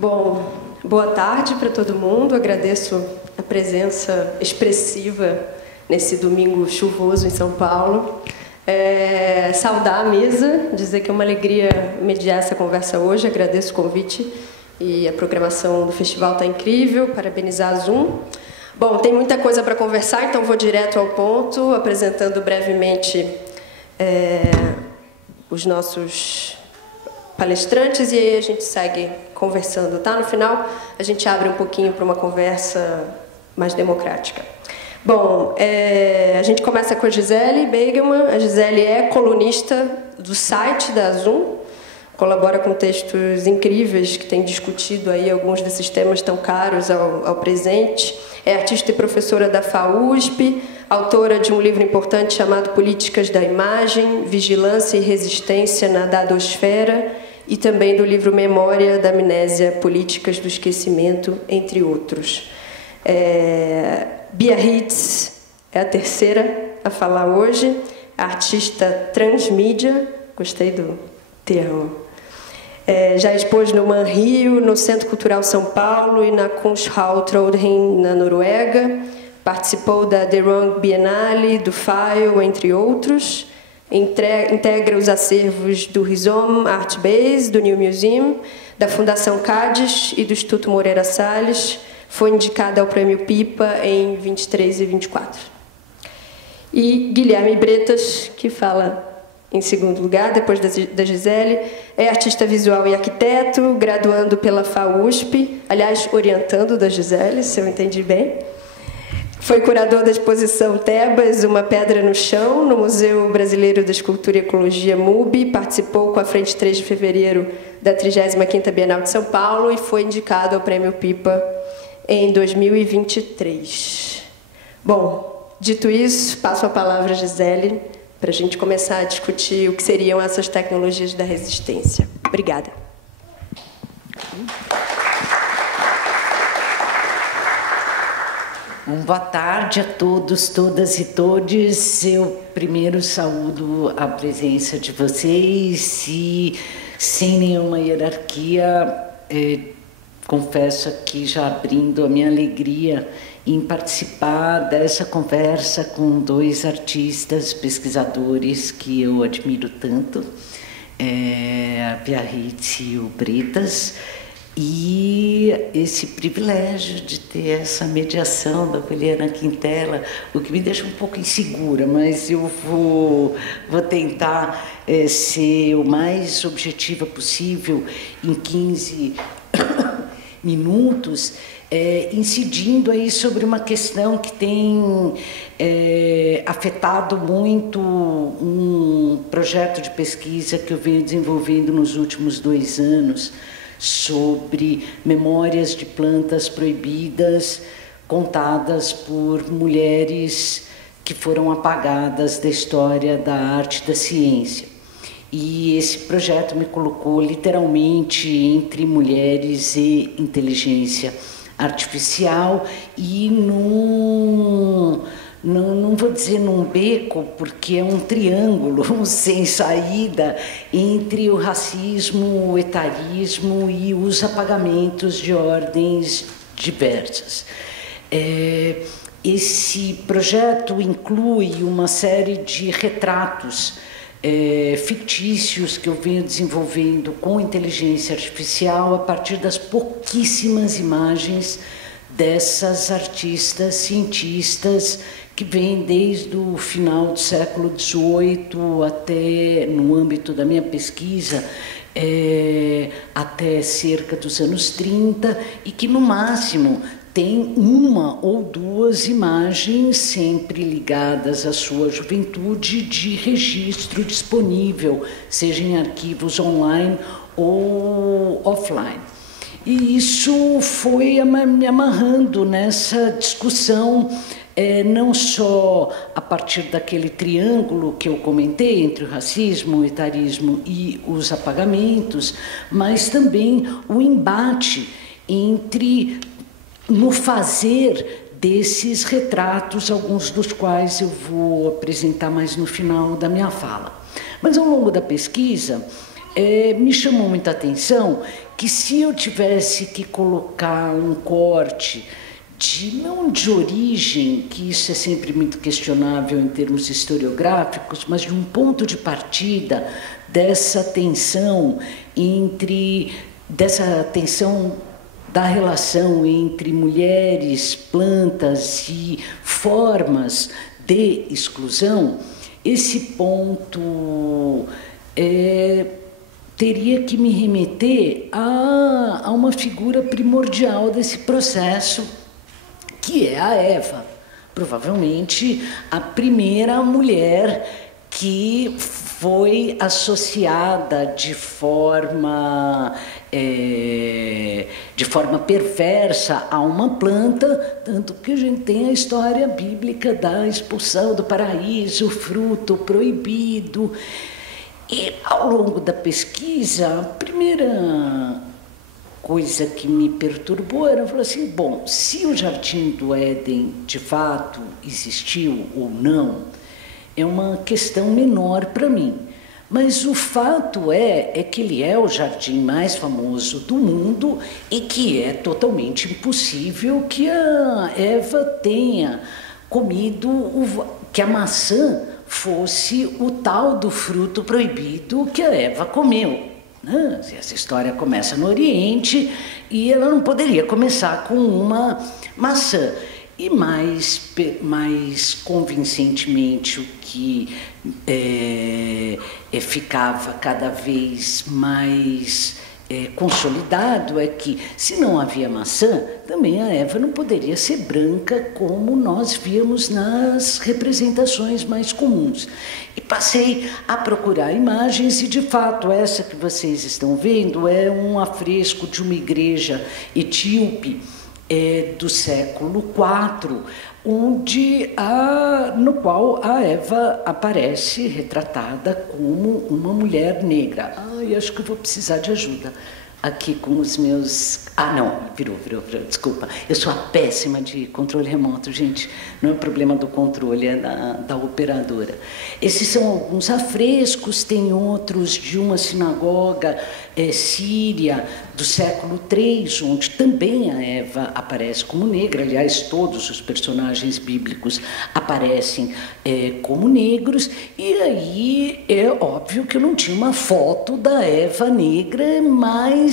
Bom, boa tarde para todo mundo. Agradeço a presença expressiva nesse domingo chuvoso em São Paulo. Saudar a mesa, dizer que é uma alegria mediar essa conversa hoje. Agradeço o convite e a programação do festival está incrível. Parabenizar a Zoom. Bom, tem muita coisa para conversar, então vou direto ao ponto, apresentando brevemente os nossos palestrantes e aí a gente segue conversando, tá? No final, a gente abre um pouquinho para uma conversa mais democrática. Bom, a gente começa com a Gisele Beigelman. A Gisele é colunista do site da Zoom, colabora com textos incríveis que têm discutido aí alguns desses temas tão caros ao presente. É artista e professora da FAUSP, autora de um livro importante chamado Políticas da Imagem, Vigilância e Resistência na Dadosfera, e também do livro Memória da Amnésia, Políticas do Esquecimento, entre outros. Biarritz é a terceira a falar hoje, artista transmídia, gostei do termo. Já expôs no Man Rio, no Centro Cultural São Paulo e na Kunsthal Trondheim, na Noruega. Participou da The Wrong Biennale, do FAIO, entre outros. Integra os acervos do Rhizome Art Base, do New Museum, da Fundação Cádiz e do Instituto Moreira Salles. Foi indicada ao Prêmio Pipa em 23 e 24. E Guilherme Bretas, que fala em segundo lugar, depois da Gisele, é artista visual e arquiteto, graduando pela FAUSP, aliás, orientando da Gisele, se eu entendi bem. Foi curador da exposição Tebas, Uma Pedra no Chão, no Museu Brasileiro da Escultura e Ecologia, MUBI, participou com a Frente 3 de Fevereiro da 35ª Bienal de São Paulo e foi indicado ao Prêmio Pipa em 2023. Bom, dito isso, passo a palavra a Gisele, para a gente começar a discutir o que seriam essas tecnologias da resistência. Obrigada. Boa tarde a todos, todas e todes. Eu primeiro saúdo a presença de vocês e, sem nenhuma hierarquia, confesso aqui, já abrindo a minha alegria em participar dessa conversa com dois artistas, pesquisadores que eu admiro tanto, a Biarritz e o Bretas, e esse privilégio de ter essa mediação da Poliana Quintela, o que me deixa um pouco insegura, mas eu vou tentar ser o mais objetiva possível em 15 minutos, incidindo aí sobre uma questão que tem afetado muito um projeto de pesquisa que eu venho desenvolvendo nos últimos 2 anos, sobre memórias de plantas proibidas contadas por mulheres que foram apagadas da história da arte e da ciência. E esse projeto me colocou literalmente entre mulheres e inteligência artificial e não vou dizer num beco, porque é um triângulo sem saída entre o racismo, o etarismo e os apagamentos de ordens diversas. Esse projeto inclui uma série de retratos fictícios que eu venho desenvolvendo com inteligência artificial a partir das pouquíssimas imagens dessas artistas, cientistas, que vêm desde o final do século XVIII até, no âmbito da minha pesquisa, até cerca dos anos 30, e que, no máximo, tem 1 ou 2 imagens sempre ligadas à sua juventude de registro disponível, seja em arquivos online ou offline. E isso foi me amarrando nessa discussão, não só a partir daquele triângulo que eu comentei entre o racismo, o etarismo e os apagamentos, mas também o embate no fazer desses retratos, alguns dos quais eu vou apresentar mais no final da minha fala. Mas ao longo da pesquisa, me chamou muita atenção que se eu tivesse que colocar um corte não de origem, que isso é sempre muito questionável em termos historiográficos, mas de um ponto de partida dessa tensão da relação entre mulheres, plantas e formas de exclusão, esse ponto teria que me remeter a uma figura primordial desse processo, que é a Eva, provavelmente a primeira mulher que foi associada de forma perversa a uma planta, tanto que a gente tem a história bíblica da expulsão do paraíso, fruto proibido. E ao longo da pesquisa, a primeira coisa que me perturbou era falar assim, bom, se o Jardim do Éden de fato existiu ou não, é uma questão menor para mim. Mas o fato é que ele é o jardim mais famoso do mundo e que é totalmente impossível que a Eva tenha comido, que a maçã fosse o tal do fruto proibido que a Eva comeu. Essa história começa no Oriente e ela não poderia começar com uma maçã. E mais convincentemente, o que ficava cada vez mais consolidado é que, se não havia maçã, também a Eva não poderia ser branca como nós víamos nas representações mais comuns. E passei a procurar imagens e, de fato, essa que vocês estão vendo é um afresco de uma igreja etíope do século IV, no qual a Eva aparece retratada como uma mulher negra. Acho que eu vou precisar de ajuda aqui com os meus... não, virou, desculpa. Eu sou a péssima de controle remoto, gente. Não é o problema do controle, é da operadora. Esses são alguns afrescos, tem outros de uma sinagoga síria do século III, onde também a Eva aparece como negra. Aliás, todos os personagens bíblicos aparecem como negros. E aí é óbvio que eu não tinha uma foto da Eva negra, mas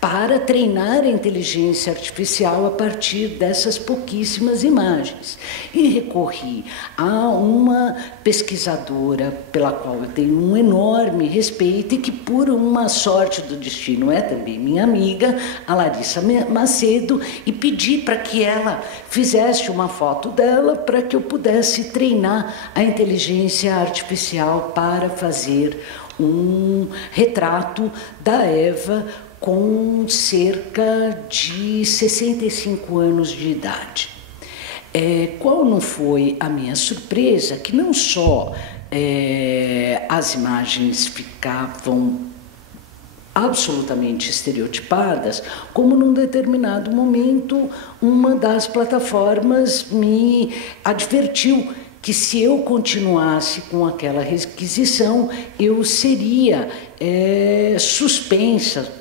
para treinar a inteligência artificial a partir dessas pouquíssimas imagens. E recorri a uma pesquisadora pela qual eu tenho um enorme respeito e que, por uma sorte do destino, é também minha amiga, a Larissa Macedo, e pedi para que ela fizesse uma foto dela para que eu pudesse treinar a inteligência artificial para fazer um retrato da Eva com cerca de 65 anos de idade. Qual não foi a minha surpresa? Que não só as imagens ficavam absolutamente estereotipadas, como num determinado momento uma das plataformas me advertiu que se eu continuasse com aquela requisição, eu seria suspensa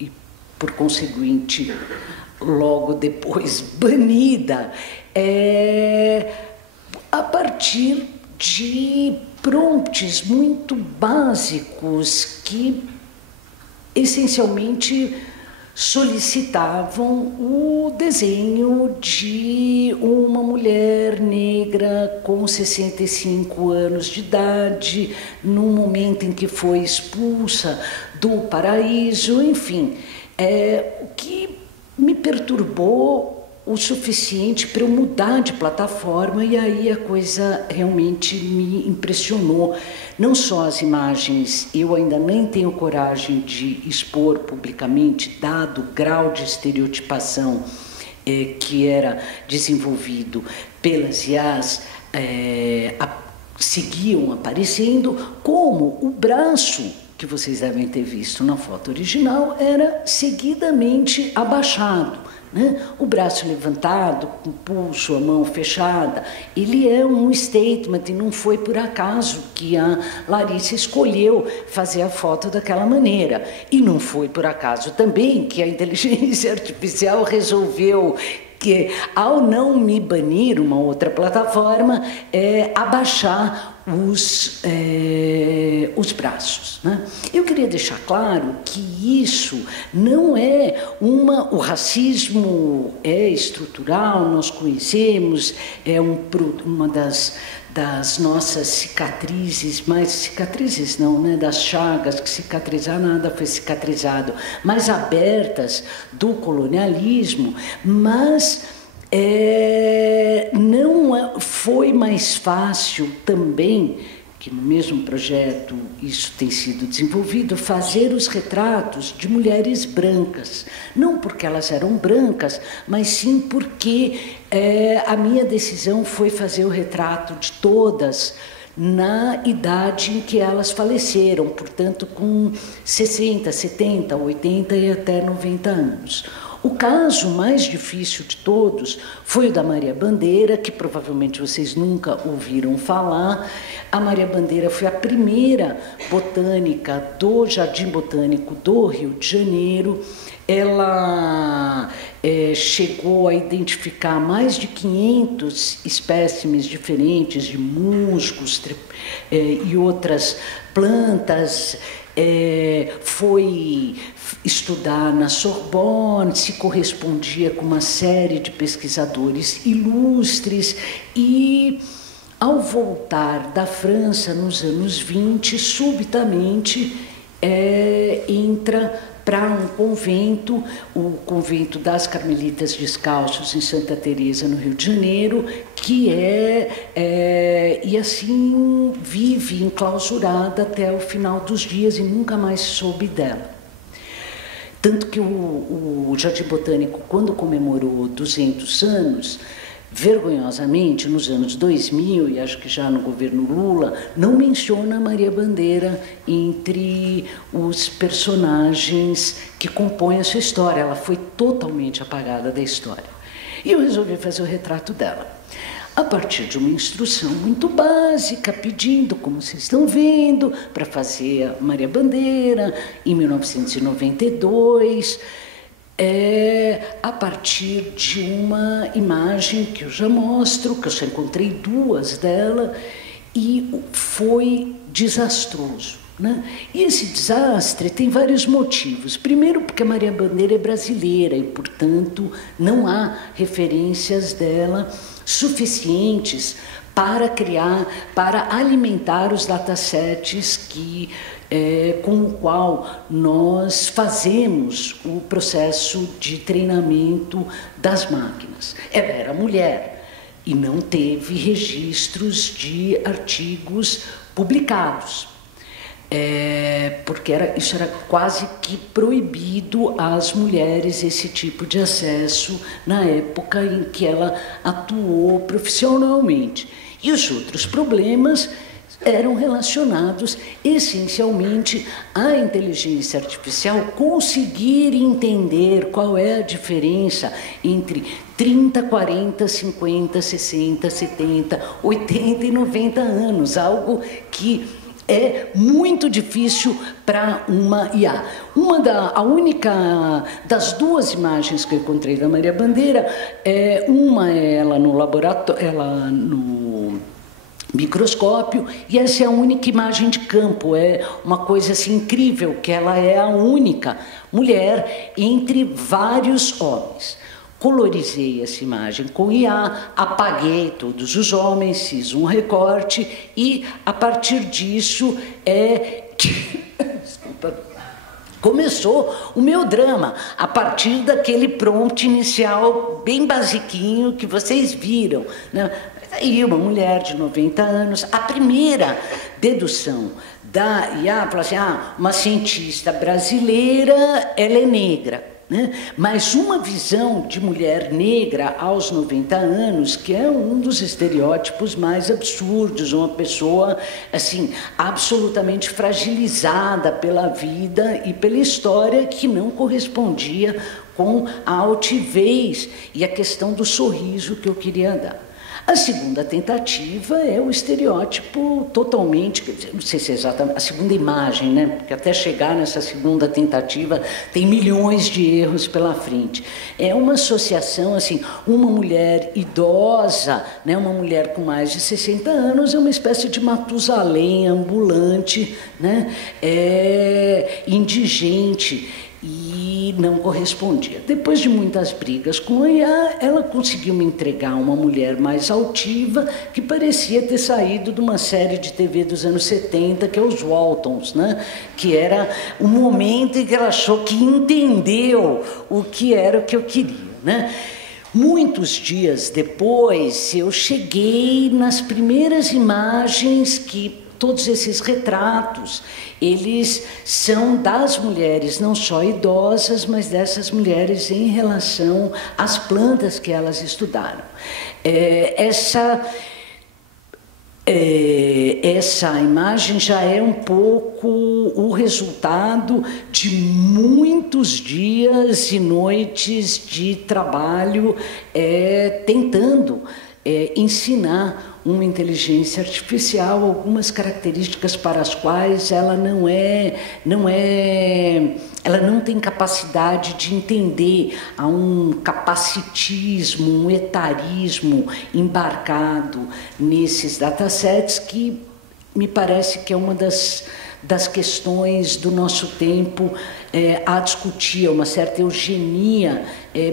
e, por conseguinte, logo depois banida, a partir de prompts muito básicos que essencialmente solicitavam o desenho de uma mulher negra com 65 anos de idade, no momento em que foi expulsa do paraíso, enfim, o que me perturbou o suficiente para eu mudar de plataforma, e aí a coisa realmente me impressionou. Não só as imagens, eu ainda nem tenho coragem de expor publicamente, dado o grau de estereotipação que era desenvolvido pelas IAs, seguiam aparecendo, como o braço que vocês devem ter visto na foto original, era seguidamente abaixado, né? O braço levantado, com o pulso, a mão fechada. Ele é um statement e não foi por acaso que a Larissa escolheu fazer a foto daquela maneira. E não foi por acaso também que a inteligência artificial resolveu que, ao não me banir uma outra plataforma, abaixar os braços, né? Eu queria deixar claro que isso não é o racismo é estrutural, nós conhecemos, é uma das nossas cicatrizes, mas cicatrizes não, né? Das chagas, que cicatrizar nada foi cicatrizado, mais abertas do colonialismo, mas não foi mais fácil também, que no mesmo projeto isso tem sido desenvolvido, fazer os retratos de mulheres brancas. Não porque elas eram brancas, mas sim porque a minha decisão foi fazer o retrato de todas na idade em que elas faleceram, portanto com 60, 70, 80 e até 90 anos. O caso mais difícil de todos foi o da Maria Bandeira, que provavelmente vocês nunca ouviram falar. A Maria Bandeira foi a primeira botânica do Jardim Botânico do Rio de Janeiro. Ela chegou a identificar mais de 500 espécimes diferentes de musgos e outras plantas. Foi estudar na Sorbonne, se correspondia com uma série de pesquisadores ilustres e, ao voltar da França nos anos 20, subitamente entra para um convento, o convento das Carmelitas Descalços em Santa Teresa, no Rio de Janeiro, que e assim vive enclausurada até o final dos dias e nunca mais soube dela. Tanto que o Jardim Botânico, quando comemorou 200 anos, vergonhosamente, nos anos 2000, e acho que já no governo Lula, não menciona a Maria Bandeira entre os personagens que compõem a sua história. Ela foi totalmente apagada da história. E eu resolvi fazer o retrato dela, a partir de uma instrução muito básica, pedindo, como vocês estão vendo, para fazer a Maria Bandeira, em 1992, a partir de uma imagem que eu já mostro, que eu já encontrei duas dela, e foi desastroso, né? E esse desastre tem vários motivos. Primeiro, porque a Maria Bandeira é brasileira e, portanto, não há referências dela suficientes para alimentar os datasets com o qual nós fazemos o processo de treinamento das máquinas. Ela era mulher e não teve registros de artigos publicados, porque isso era quase que proibido às mulheres, esse tipo de acesso, na época em que ela atuou profissionalmente. E os outros problemas eram relacionados essencialmente à inteligência artificial conseguir entender qual é a diferença entre 30, 40, 50, 60, 70, 80 e 90 anos, algo que é muito difícil para uma IA. A única das duas imagens que eu encontrei da Maria Bandeira, uma é ela no laboratório, ela no microscópio, e essa é a única imagem de campo. É uma coisa assim incrível, que ela é a única mulher entre vários homens. Colorizei essa imagem com IA, apaguei todos os homens, fiz um recorte e, a partir disso, desculpa, começou o meu drama, a partir daquele prompt inicial bem basiquinho que vocês viram, né? Aí uma mulher de 90 anos, a primeira dedução da IA, falou assim, uma cientista brasileira, ela é negra. né? Mas uma visão de mulher negra aos 90 anos, que é um dos estereótipos mais absurdos, uma pessoa assim, absolutamente fragilizada pela vida e pela história, que não correspondia com a altivez e a questão do sorriso que eu queria dar. A segunda tentativa é o estereótipo totalmente, não sei se é exatamente, a segunda imagem, né? Porque até chegar nessa segunda tentativa tem milhões de erros pela frente. É uma associação, assim, uma mulher idosa, né? Uma mulher com mais de 60 anos, é uma espécie de Matusalém ambulante, né? Indigente. E não correspondia. Depois de muitas brigas com a IA, ela conseguiu me entregar uma mulher mais altiva, que parecia ter saído de uma série de TV dos anos 70, que é os Waltons, né? Que era o momento em que ela achou que entendeu o que era o que eu queria, né? Muitos dias depois, eu cheguei nas primeiras imagens que todos esses retratos, eles são das mulheres, não só idosas, mas dessas mulheres em relação às plantas que elas estudaram. Essa imagem já é um pouco o resultado de muitos dias e noites de trabalho tentando ensinar uma inteligência artificial algumas características para as quais ela ela não tem capacidade de entender. Há um capacitismo, um etarismo embarcado nesses datasets que me parece que é uma das questões do nosso tempo a discutir, uma certa eugenia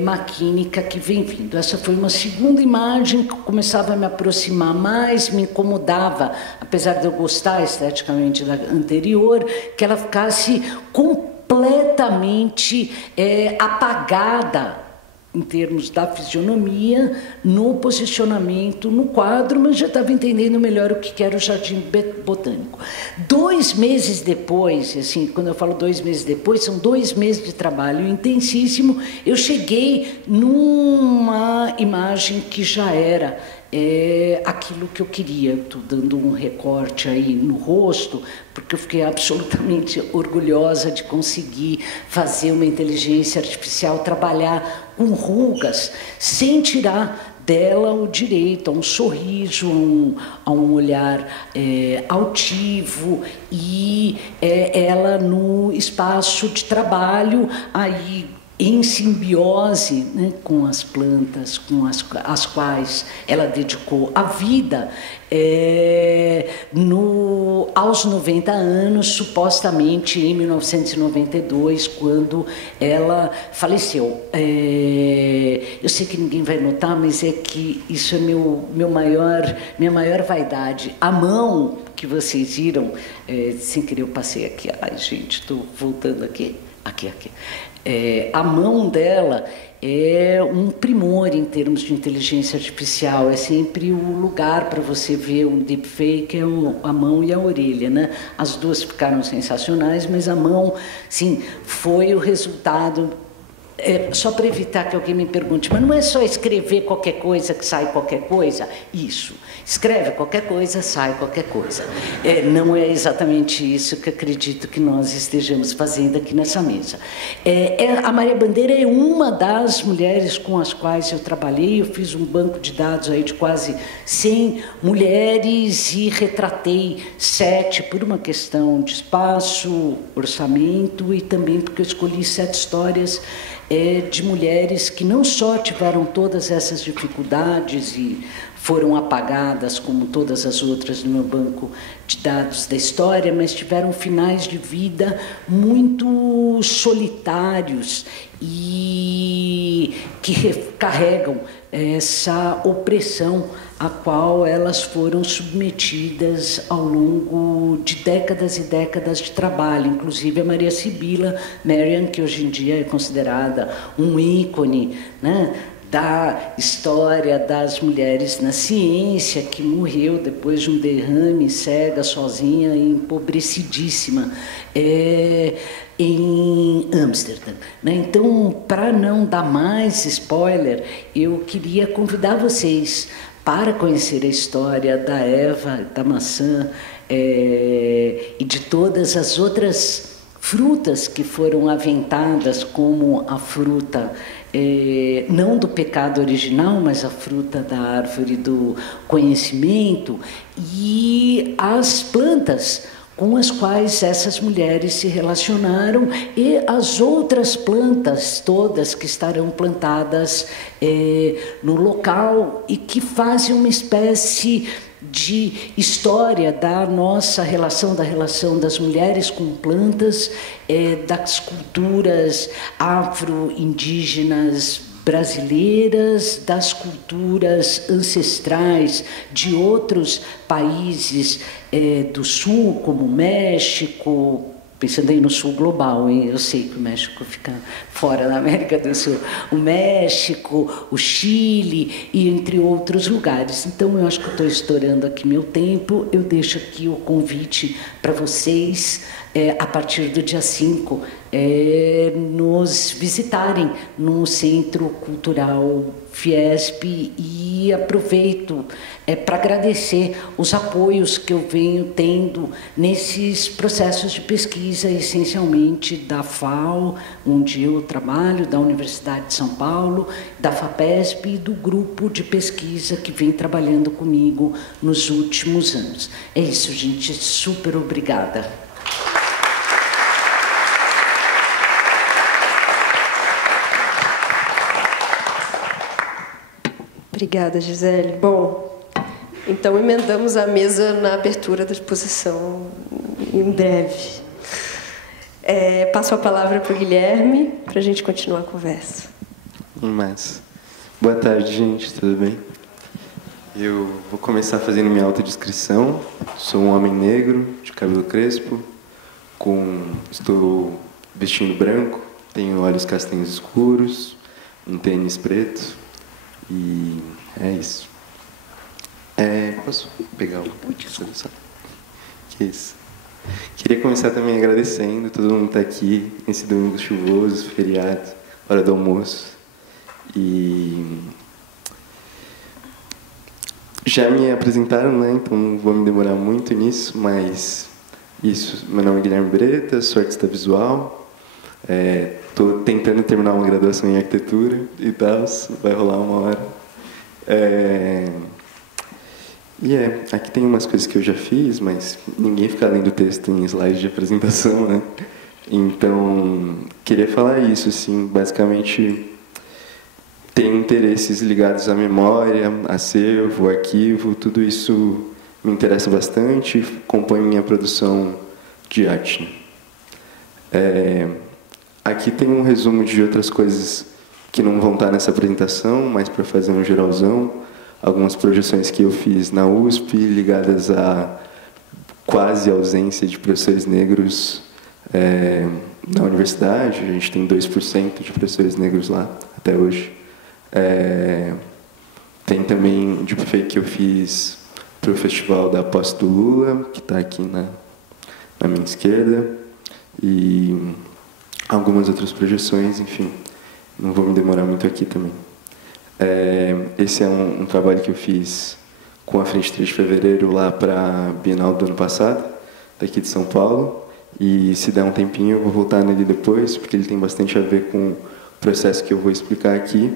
maquínica que vem vindo. Essa foi uma segunda imagem que começava a me aproximar mais, me incomodava, apesar de eu gostar esteticamente da anterior, que ela ficasse completamente apagada em termos da fisionomia, no posicionamento, no quadro, mas já estava entendendo melhor o que era o Jardim Botânico. 2 meses depois, assim, quando eu falo 2 meses depois, são 2 meses de trabalho intensíssimo, eu cheguei numa imagem que já era aquilo que eu queria. Estou dando um recorte aí no rosto, porque eu fiquei absolutamente orgulhosa de conseguir fazer uma inteligência artificial trabalhar com rugas, sem tirar dela o direito a um sorriso, a um olhar altivo, e ela no espaço de trabalho aí em simbiose, né, com as plantas com as quais ela dedicou a vida, aos 90 anos, supostamente em 1992, quando ela faleceu. Eu sei que ninguém vai notar, mas é que isso é minha maior vaidade. A mão que vocês viram, sem querer eu passei aqui, ai gente, estou voltando aqui. A mão dela é um primor em termos de inteligência artificial, é sempre o lugar para você ver um deepfake, é a mão e a orelha, né? As duas ficaram sensacionais, mas a mão, sim, foi o resultado. Só para evitar que alguém me pergunte, mas não é só escrever qualquer coisa que sai qualquer coisa? Isso, escreve qualquer coisa, sai qualquer coisa. Não é exatamente isso que acredito que nós estejamos fazendo aqui nessa mesa. A Maria Bandeira é uma das mulheres com as quais eu trabalhei. Eu fiz um banco de dados aí de quase 100 mulheres e retratei 7 por uma questão de espaço, orçamento, e também porque eu escolhi 7 histórias de mulheres que não só tiveram todas essas dificuldades e foram apagadas como todas as outras no meu banco de dados da história, mas tiveram finais de vida muito solitários e que carregam essa opressão a qual elas foram submetidas ao longo de décadas e décadas de trabalho. Inclusive a Maria Sibila Merian, que hoje em dia é considerada um ícone, né, da história das mulheres na ciência, que morreu depois de um derrame, cega, sozinha e empobrecidíssima, em Amsterdã. Então, para não dar mais spoiler, eu queria convidar vocês para conhecer a história da Eva, da maçã, e de todas as outras frutas que foram aventadas como a fruta, não do pecado original, mas a fruta da árvore do conhecimento, e as plantas com as quais essas mulheres se relacionaram, e as outras plantas todas que estarão plantadas no local e que fazem uma espécie de história da nossa relação, da relação das mulheres com plantas, das culturas afro-indígenas brasileiras, das culturas ancestrais de outros países do Sul, como o México, pensando aí no Sul global, hein? Eu sei que o México fica fora da América do Sul, o México, o Chile e entre outros lugares. Então, eu acho que eu estou estourando aqui meu tempo, eu deixo aqui o convite para vocês, a partir do dia 5, nos visitarem no Centro Cultural Fiesp, e aproveito para agradecer os apoios que eu venho tendo nesses processos de pesquisa, essencialmente da FAO, onde eu trabalho, da Universidade de São Paulo, da FAPESP e do grupo de pesquisa que vem trabalhando comigo nos últimos anos. É isso, gente. Super obrigada. Obrigada, Gisele. Bom, então emendamos a mesa na abertura da exposição em breve. Passo a palavra para o Guilherme, para a gente continuar a conversa. Mas, boa tarde, gente, tudo bem? Eu vou começar fazendo minha autodescrição. Sou um homem negro, de cabelo crespo, estou vestindo branco, tenho olhos castanhos escuros, um tênis preto. E é isso. Posso pegar o... Que isso. Queria começar também agradecendo todo mundo que está aqui nesse domingo chuvoso, feriado, hora do almoço. E já me apresentaram, né? Então não vou me demorar muito nisso, mas isso. Meu nome é Guilherme Breta, sou artista visual. Estou tentando terminar uma graduação em arquitetura e tal, vai rolar uma hora. Aqui tem umas coisas que eu já fiz, mas ninguém fica lendo texto em slide de apresentação, né? Então, queria falar isso, assim, basicamente tenho interesses ligados à memória, acervo, arquivo, tudo isso me interessa bastante, compõe minha produção de arte. Aqui tem um resumo de outras coisas que não vão estar nessa apresentação, mas para fazer um geralzão, algumas projeções que eu fiz na USP, ligadas à quase ausência de professores negros na universidade. A gente tem 2% de professores negros lá, até hoje. Tem também deepfake que eu fiz para o festival da Posse do Lula, que está aqui na minha esquerda, e algumas outras projeções, enfim, não vou me demorar muito aqui também. Esse é um trabalho que eu fiz com a Frente 3 de Fevereiro lá para a Bienal do ano passado, daqui de São Paulo, e se der um tempinho eu vou voltar nele depois, porque ele tem bastante a ver com o processo que eu vou explicar aqui.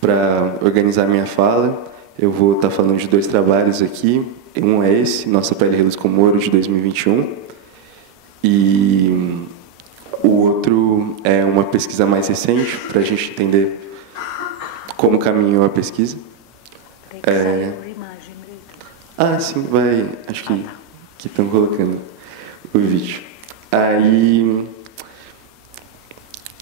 Para organizar minha fala, eu vou estar falando de 2 trabalhos aqui. Um é esse, Nossa Pele Reluz com Moro, de 2021, e o outro é uma pesquisa mais recente, para a gente entender como caminhou a pesquisa. Sim, vai. Acho que estão colocando o vídeo.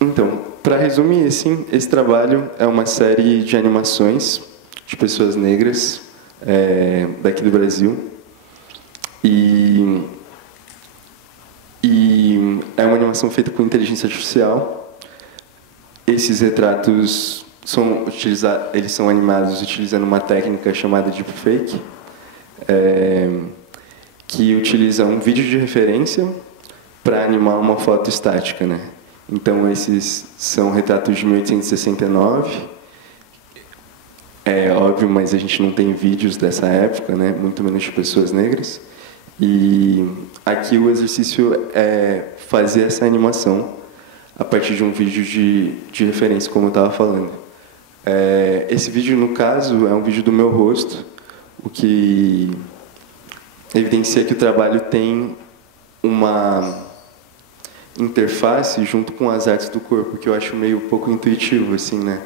Então, para resumir, assim, esse trabalho é uma série de animações de pessoas negras daqui do Brasil. E é uma animação feita com inteligência artificial. Esses retratos eles são animados utilizando uma técnica chamada deepfake, que utiliza um vídeo de referência para animar uma foto estática, né? Então, esses são retratos de 1869. É óbvio, mas a gente não tem vídeos dessa época, né? Muito menos de pessoas negras. E aqui o exercício é fazer essa animação a partir de um vídeo de referência, como eu estava falando. Esse vídeo, no caso, é um vídeo do meu rosto, o que evidencia que o trabalho tem uma interface junto com as artes do corpo, que eu acho meio pouco intuitivo, assim, né?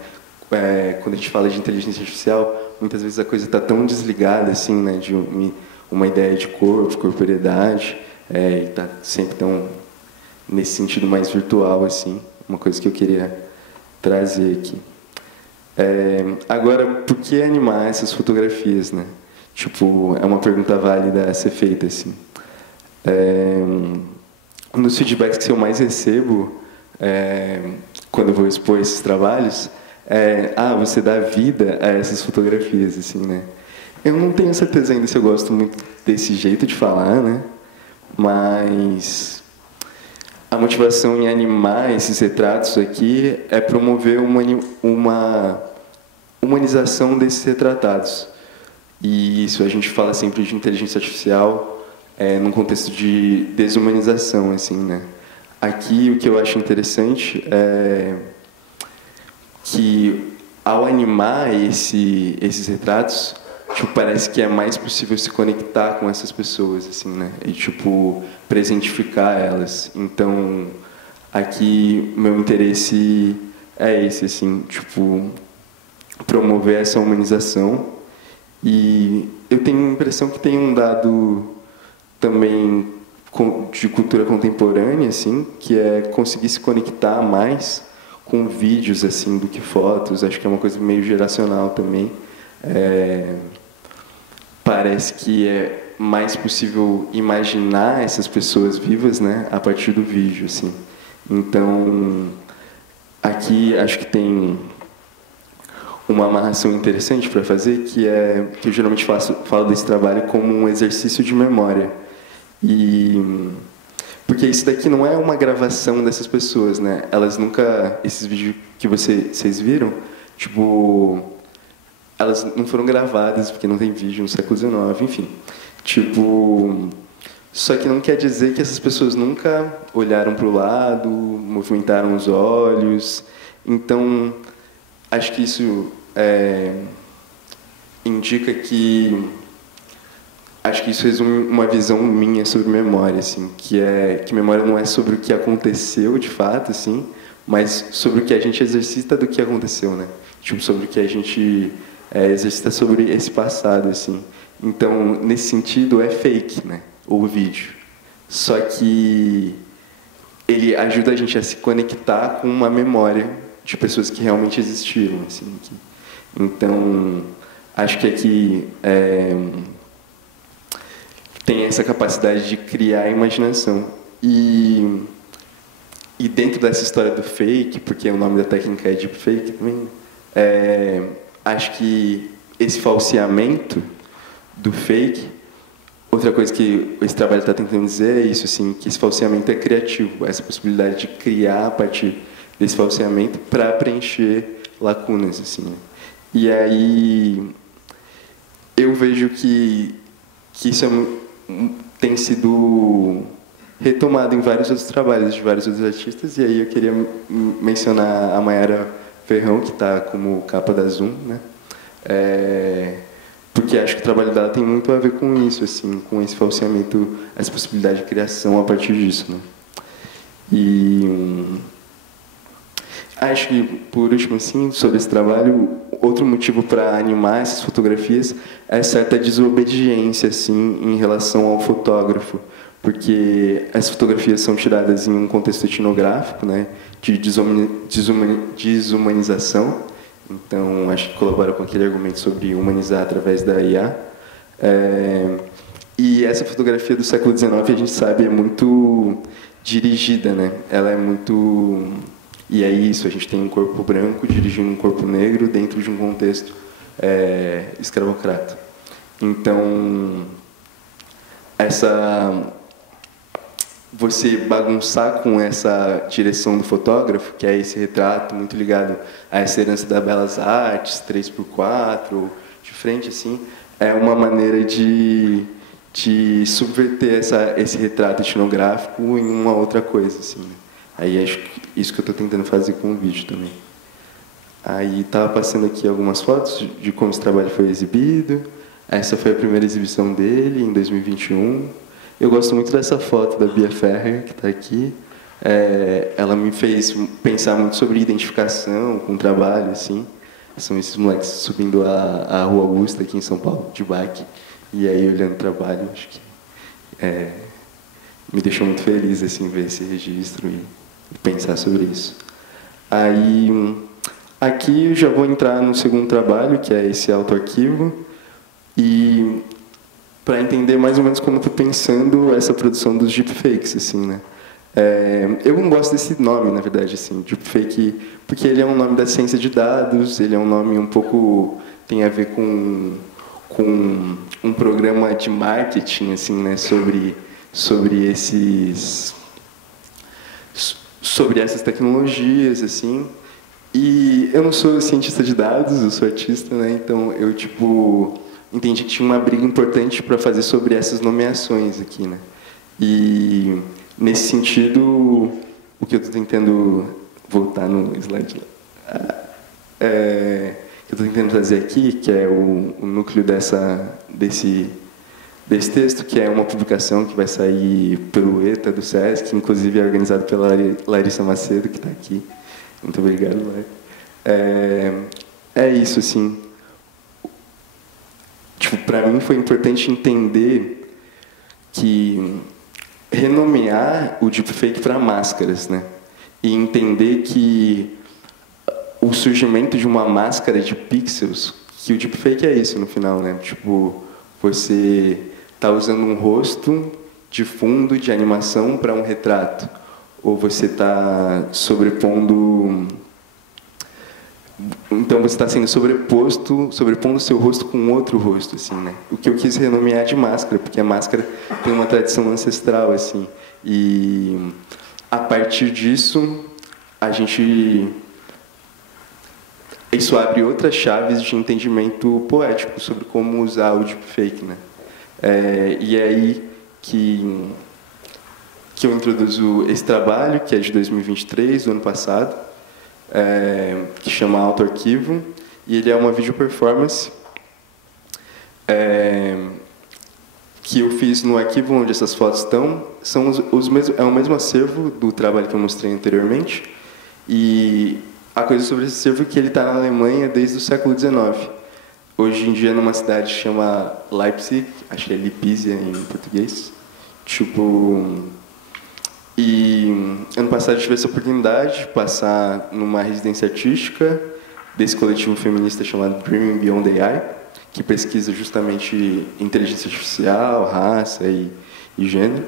Quando a gente fala de inteligência artificial, muitas vezes a coisa está tão desligada, assim, né? De uma ideia de corpo, corporeidade, e está sempre tão nesse sentido mais virtual, assim, uma coisa que eu queria trazer aqui. Agora, por que animar essas fotografias, né? Tipo, é uma pergunta válida a ser feita, assim. Um dos feedbacks que eu mais recebo quando eu vou expor esses trabalhos você dá vida a essas fotografias, assim, né? Eu não tenho certeza ainda se eu gosto muito desse jeito de falar, né? Mas a motivação em animar esses retratos aqui é promover uma humanização desses retratados. E isso a gente fala sempre de inteligência artificial num contexto de desumanização, assim, né? Aqui o que eu acho interessante é que ao animar esses retratos, tipo, parece que é mais possível se conectar com essas pessoas, assim, né? E tipo presentificar elas. Então, aqui meu interesse é esse, assim, tipo, promover essa humanização. E eu tenho a impressão que tem um dado também de cultura contemporânea, assim, que é conseguir se conectar mais com vídeos, assim, do que fotos. Acho que é uma coisa meio geracional também. Parece que é mais possível imaginar essas pessoas vivas, né, a partir do vídeo, assim. Então, aqui acho que tem uma amarração interessante para fazer, que eu geralmente falo desse trabalho como um exercício de memória. Porque isso daqui não é uma gravação dessas pessoas, né? Elas nunca... Esses vídeos que vocês viram, tipo, elas não foram gravadas, porque não tem vídeo no século XIX, enfim. Tipo, só que não quer dizer que essas pessoas nunca olharam para o lado, movimentaram os olhos. Então, acho que isso indica que... Acho que isso resume uma visão minha sobre memória, assim, que memória não é sobre o que aconteceu de fato, assim, mas sobre o que a gente exercita do que aconteceu, né? Tipo, sobre o que a gente exercita sobre esse passado, assim. Então, nesse sentido, é fake, né? O vídeo. Só que ele ajuda a gente a se conectar com uma memória de pessoas que realmente existiram, assim. Então, acho que aqui tem essa capacidade de criar a imaginação. E dentro dessa história do fake, porque o nome da técnica é deepfake também, acho que esse falseamento do fake, outra coisa que esse trabalho está tentando dizer é isso, assim, que esse falseamento é criativo, essa possibilidade de criar a partir desse falseamento para preencher lacunas, assim, né? E aí eu vejo que isso tem sido retomado em vários outros trabalhos de vários outros artistas, e aí eu queria mencionar a Mayara Ferrão, que está como capa da Zoom, né? Porque acho que o trabalho dela tem muito a ver com isso, assim, com esse falseamento, essa possibilidade de criação a partir disso, né? E acho que, por último, assim, sobre esse trabalho, outro motivo para animar essas fotografias é certa desobediência, assim, em relação ao fotógrafo, porque essas fotografias são tiradas em um contexto etnográfico, né, de desumanização. Então, acho que colabora com aquele argumento sobre humanizar através da IA. E essa fotografia do século XIX, a gente sabe, é muito dirigida, né? Ela é muito E é isso, a gente tem um corpo branco dirigindo um corpo negro dentro de um contexto escravocrata. Então, você bagunçar com essa direção do fotógrafo, que é esse retrato muito ligado a essa herança das belas artes, 3x4, de frente, assim, é uma maneira de subverter esse retrato etnográfico em uma outra coisa, assim. Aí acho que isso que eu estou tentando fazer com o vídeo também. Aí estava passando aqui algumas fotos de como esse trabalho foi exibido. Essa foi a primeira exibição dele, em 2021. Eu gosto muito dessa foto da Bia Ferrer, que está aqui. Ela me fez pensar muito sobre identificação com o trabalho, assim. São esses moleques subindo a Rua Augusta, aqui em São Paulo, de bike. E aí, olhando o trabalho, acho que me deixou muito feliz, assim, ver esse registro e pensar sobre isso. Aí, aqui eu já vou entrar no segundo trabalho, que é esse autoarquivo. E para entender mais ou menos como eu estou pensando essa produção dos deepfakes, assim, né? Eu não gosto desse nome, na verdade, assim, deepfake, porque ele é um nome da ciência de dados, ele é um nome um pouco tem a ver com um programa de marketing, assim, né, sobre essas tecnologias, assim. E eu não sou cientista de dados, eu sou artista, né? Então eu entendi que tinha uma briga importante para fazer sobre essas nomeações aqui, né? E nesse sentido, o que eu estou tentando voltar no slide lá, que eu estou tentando trazer aqui, que é o núcleo desse texto, que é uma publicação que vai sair pelo ETA do SESC, inclusive é organizado pela Larissa Macedo, que está aqui. Muito obrigado, Lai. É isso, assim. Para mim foi importante entender que renomear o deepfake para máscaras, né? E entender que o surgimento de uma máscara de pixels, que o deepfake é isso no final, né? Você está usando um rosto de fundo de animação para um retrato, ou você está sobrepondo. Então você está sendo sobrepondo o seu rosto com outro rosto, assim, né? O que eu quis renomear de máscara, porque a máscara tem uma tradição ancestral, assim. E a partir disso, isso abre outras chaves de entendimento poético sobre como usar o deepfake, né? E é aí que eu introduzo esse trabalho, que é de 2023, do ano passado, que chama Autoarquivo, e ele é uma video performance que eu fiz no arquivo onde essas fotos estão. É o mesmo acervo do trabalho que eu mostrei anteriormente, e a coisa sobre esse acervo é que ele está na Alemanha desde o século XIX. Hoje em dia, numa cidade que chama Leipzig, acho que é Lipizia em português. E ano passado eu tive essa oportunidade de passar numa residência artística desse coletivo feminista chamado Dreaming Beyond AI, que pesquisa justamente inteligência artificial, raça e gênero.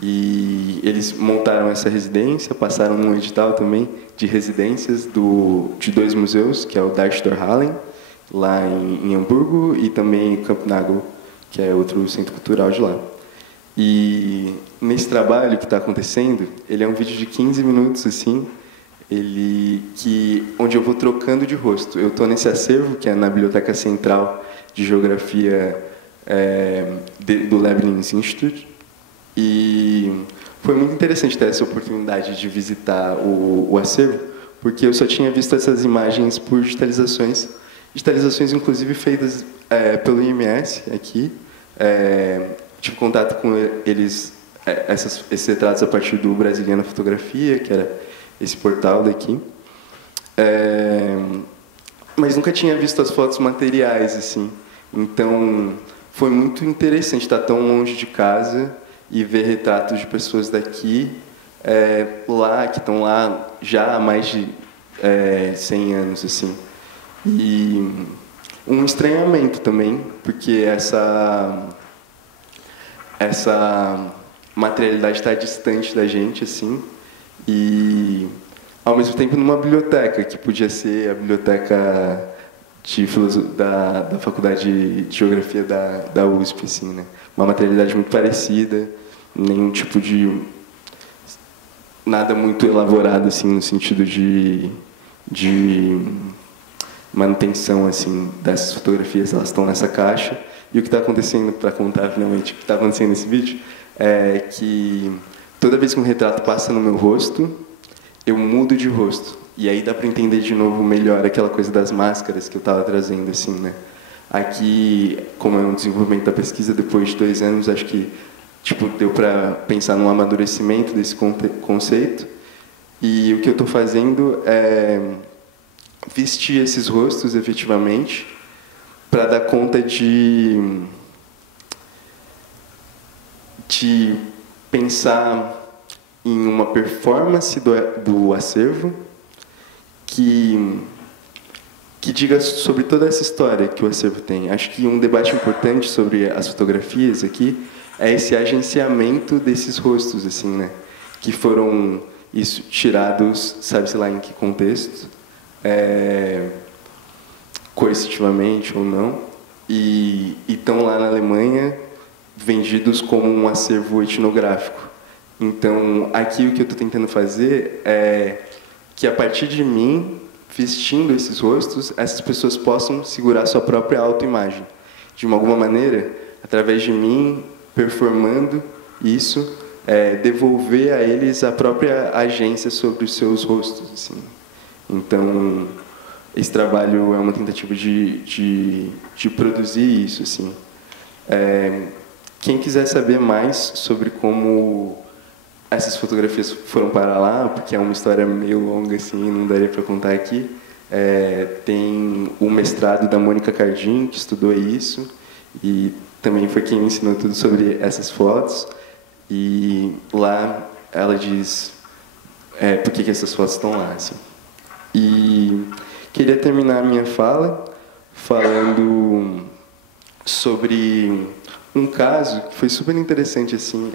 E eles montaram essa residência, passaram num edital também de residências de 2 museus, que é o Deutschtorhallen, lá em Hamburgo, e também Kampnagel, que é outro centro cultural de lá. E nesse trabalho que está acontecendo, ele é um vídeo de 15 minutos, assim, onde eu vou trocando de rosto. Eu estou nesse acervo, que é na Biblioteca Central de Geografia do Leibniz Institute, e foi muito interessante ter essa oportunidade de visitar o acervo, porque eu só tinha visto essas imagens por digitalizações inclusive feitas pelo IMS aqui. Tive contato com eles, esses retratos a partir do Brasiliana Fotografia, que era esse portal daqui. Mas nunca tinha visto as fotos materiais, assim. Então, foi muito interessante estar tão longe de casa e ver retratos de pessoas daqui, que estão lá já há mais de 100 anos, assim. E um estranhamento também, porque essa materialidade está distante da gente, assim, e ao mesmo tempo numa biblioteca, que podia ser a biblioteca da Faculdade de Geografia da USP, assim, né? Uma materialidade muito parecida, nenhum tipo de... nada muito elaborado, assim, no sentido de manutenção, assim, dessas fotografias. Elas estão nessa caixa, e o que está acontecendo, para contar finalmente o que está acontecendo nesse vídeo, é que toda vez que um retrato passa no meu rosto, eu mudo de rosto. E aí dá para entender de novo melhor aquela coisa das máscaras que eu estava trazendo, assim, né? Aqui, como é um desenvolvimento da pesquisa, depois de 2 anos, acho que tipo, deu para pensar no amadurecimento desse conceito. E o que eu estou fazendo é vestir esses rostos, efetivamente, para dar conta de pensar em uma performance do acervo que diga sobre toda essa história que o acervo tem. Acho que um debate importante sobre as fotografias aqui é esse agenciamento desses rostos, assim, né? Que foram tirados, sabe-se lá em que contexto, coercitivamente ou não, e estão lá na Alemanha vendidos como um acervo etnográfico. Então, aqui o que eu estou tentando fazer é que, a partir de mim, vestindo esses rostos, essas pessoas possam segurar sua própria autoimagem. De alguma maneira, através de mim, performando isso, devolver a eles a própria agência sobre os seus rostos, assim. Então, esse trabalho é uma tentativa de produzir isso, assim. Quem quiser saber mais sobre como essas fotografias foram para lá, porque é uma história meio longa, assim, não daria para contar aqui, tem o mestrado da Mônica Cardim, que estudou isso, e também foi quem me ensinou tudo sobre essas fotos. E lá ela diz por que essas fotos estão lá, assim. E queria terminar a minha fala falando sobre um caso que foi super interessante, assim.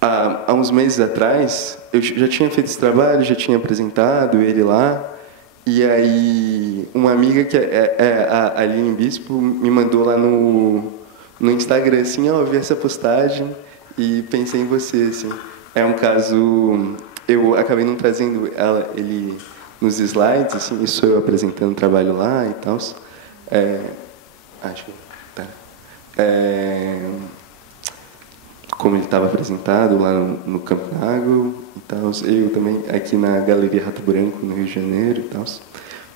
Há uns meses atrás, eu já tinha feito esse trabalho, já tinha apresentado ele lá, e aí uma amiga, que a Aline Bispo, me mandou lá no Instagram, assim, eu vi essa postagem e pensei em você, assim. É um caso... Eu acabei não trazendo ele nos slides, assim, isso eu apresentando o trabalho lá e tal. Acho que... Tá. Como ele estava apresentado lá no Campnago e tal. Eu também aqui na Galeria Rato Branco, no Rio de Janeiro e tal.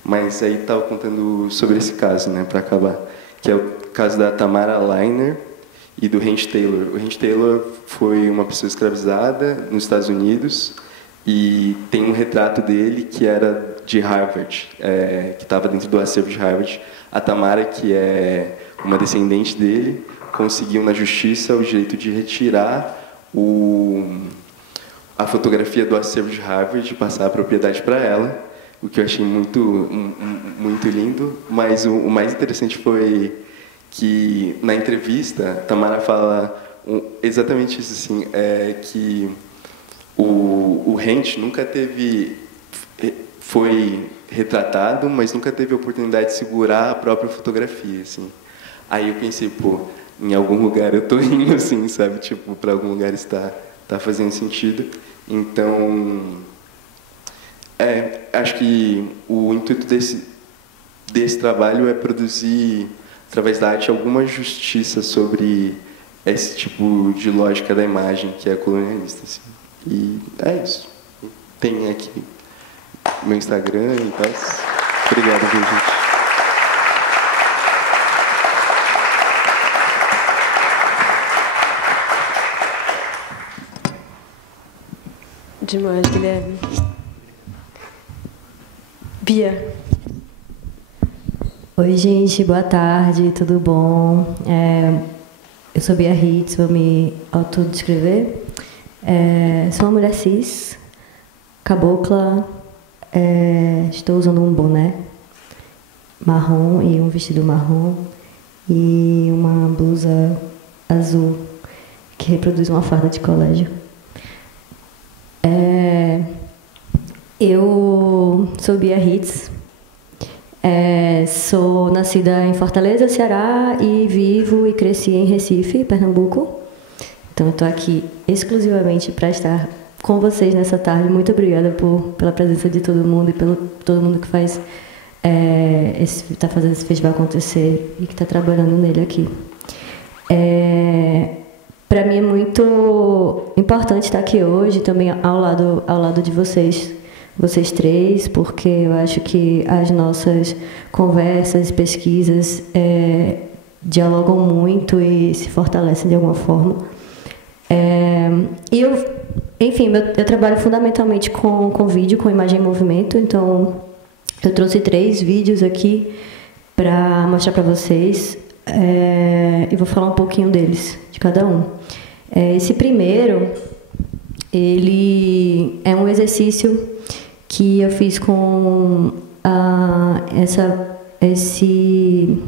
Mas aí estava contando sobre esse caso, né, para acabar, que é o caso da Tamara Leiner e do Hank Taylor. O Hank Taylor foi uma pessoa escravizada nos Estados Unidos, e tem um retrato dele que era de Harvard, que estava dentro do acervo de Harvard. A Tamara, que é uma descendente dele, conseguiu na justiça o direito de retirar a fotografia do acervo de Harvard e passar a propriedade para ela, o que eu achei muito lindo. Mas o mais interessante foi que, na entrevista, Tamara fala exatamente isso, assim, que o Hank nunca foi retratado, mas nunca teve a oportunidade de segurar a própria fotografia, assim. Aí eu pensei, pô, em algum lugar eu tô indo, assim, sabe? Tipo, para algum lugar está fazendo sentido. Então, acho que o intuito desse trabalho é produzir, através da arte, alguma justiça sobre esse tipo de lógica da imagem que é colonialista, assim. E é isso. Tem aqui meu Instagram e tal. Obrigado, viu, gente? Demais, Guilherme. Bia. Oi, gente, boa tarde, tudo bom? Eu sou Bia Ritz, vou me autodescrever. Sou uma mulher cis, cabocla, estou usando um boné marrom e um vestido marrom e uma blusa azul que reproduz uma farda de colégio. Eu sou Bia Hitz, sou nascida em Fortaleza, Ceará, e vivo e cresci em Recife, Pernambuco. Então, eu estou aqui exclusivamente para estar com vocês nessa tarde. Muito obrigada pela presença de todo mundo e pelo todo mundo que está fazendo esse festival acontecer e que está trabalhando nele aqui. Para mim é muito importante estar aqui hoje, também ao lado de vocês três, porque eu acho que as nossas conversas, pesquisas dialogam muito e se fortalecem de alguma forma. Eu trabalho fundamentalmente com vídeo, com imagem em movimento, então eu trouxe 3 vídeos aqui para mostrar para vocês e vou falar um pouquinho deles, de cada um. Esse primeiro, ele é um exercício que eu fiz com esse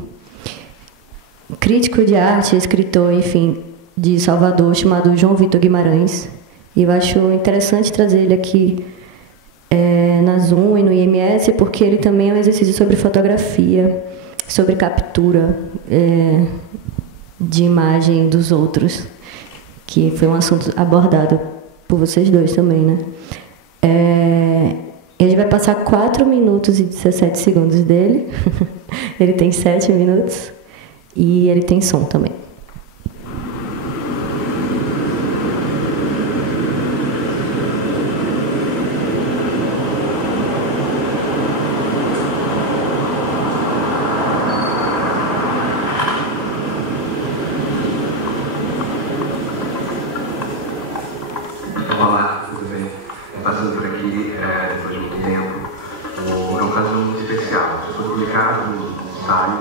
crítico de arte, escritor, enfim, de Salvador, chamado João Vitor Guimarães. E eu acho interessante trazer ele aqui na Zoom e no IMS, porque ele também é um exercício sobre fotografia, sobre captura de imagem dos outros, que foi um assunto abordado por vocês dois também, né? Ele vai passar 4 minutos e 17 segundos dele. Ele tem 7 minutos e ele tem som também. Olá, tudo bem? Passando por aqui depois de muito tempo. É um caso muito especial. Foi publicado no ensaio,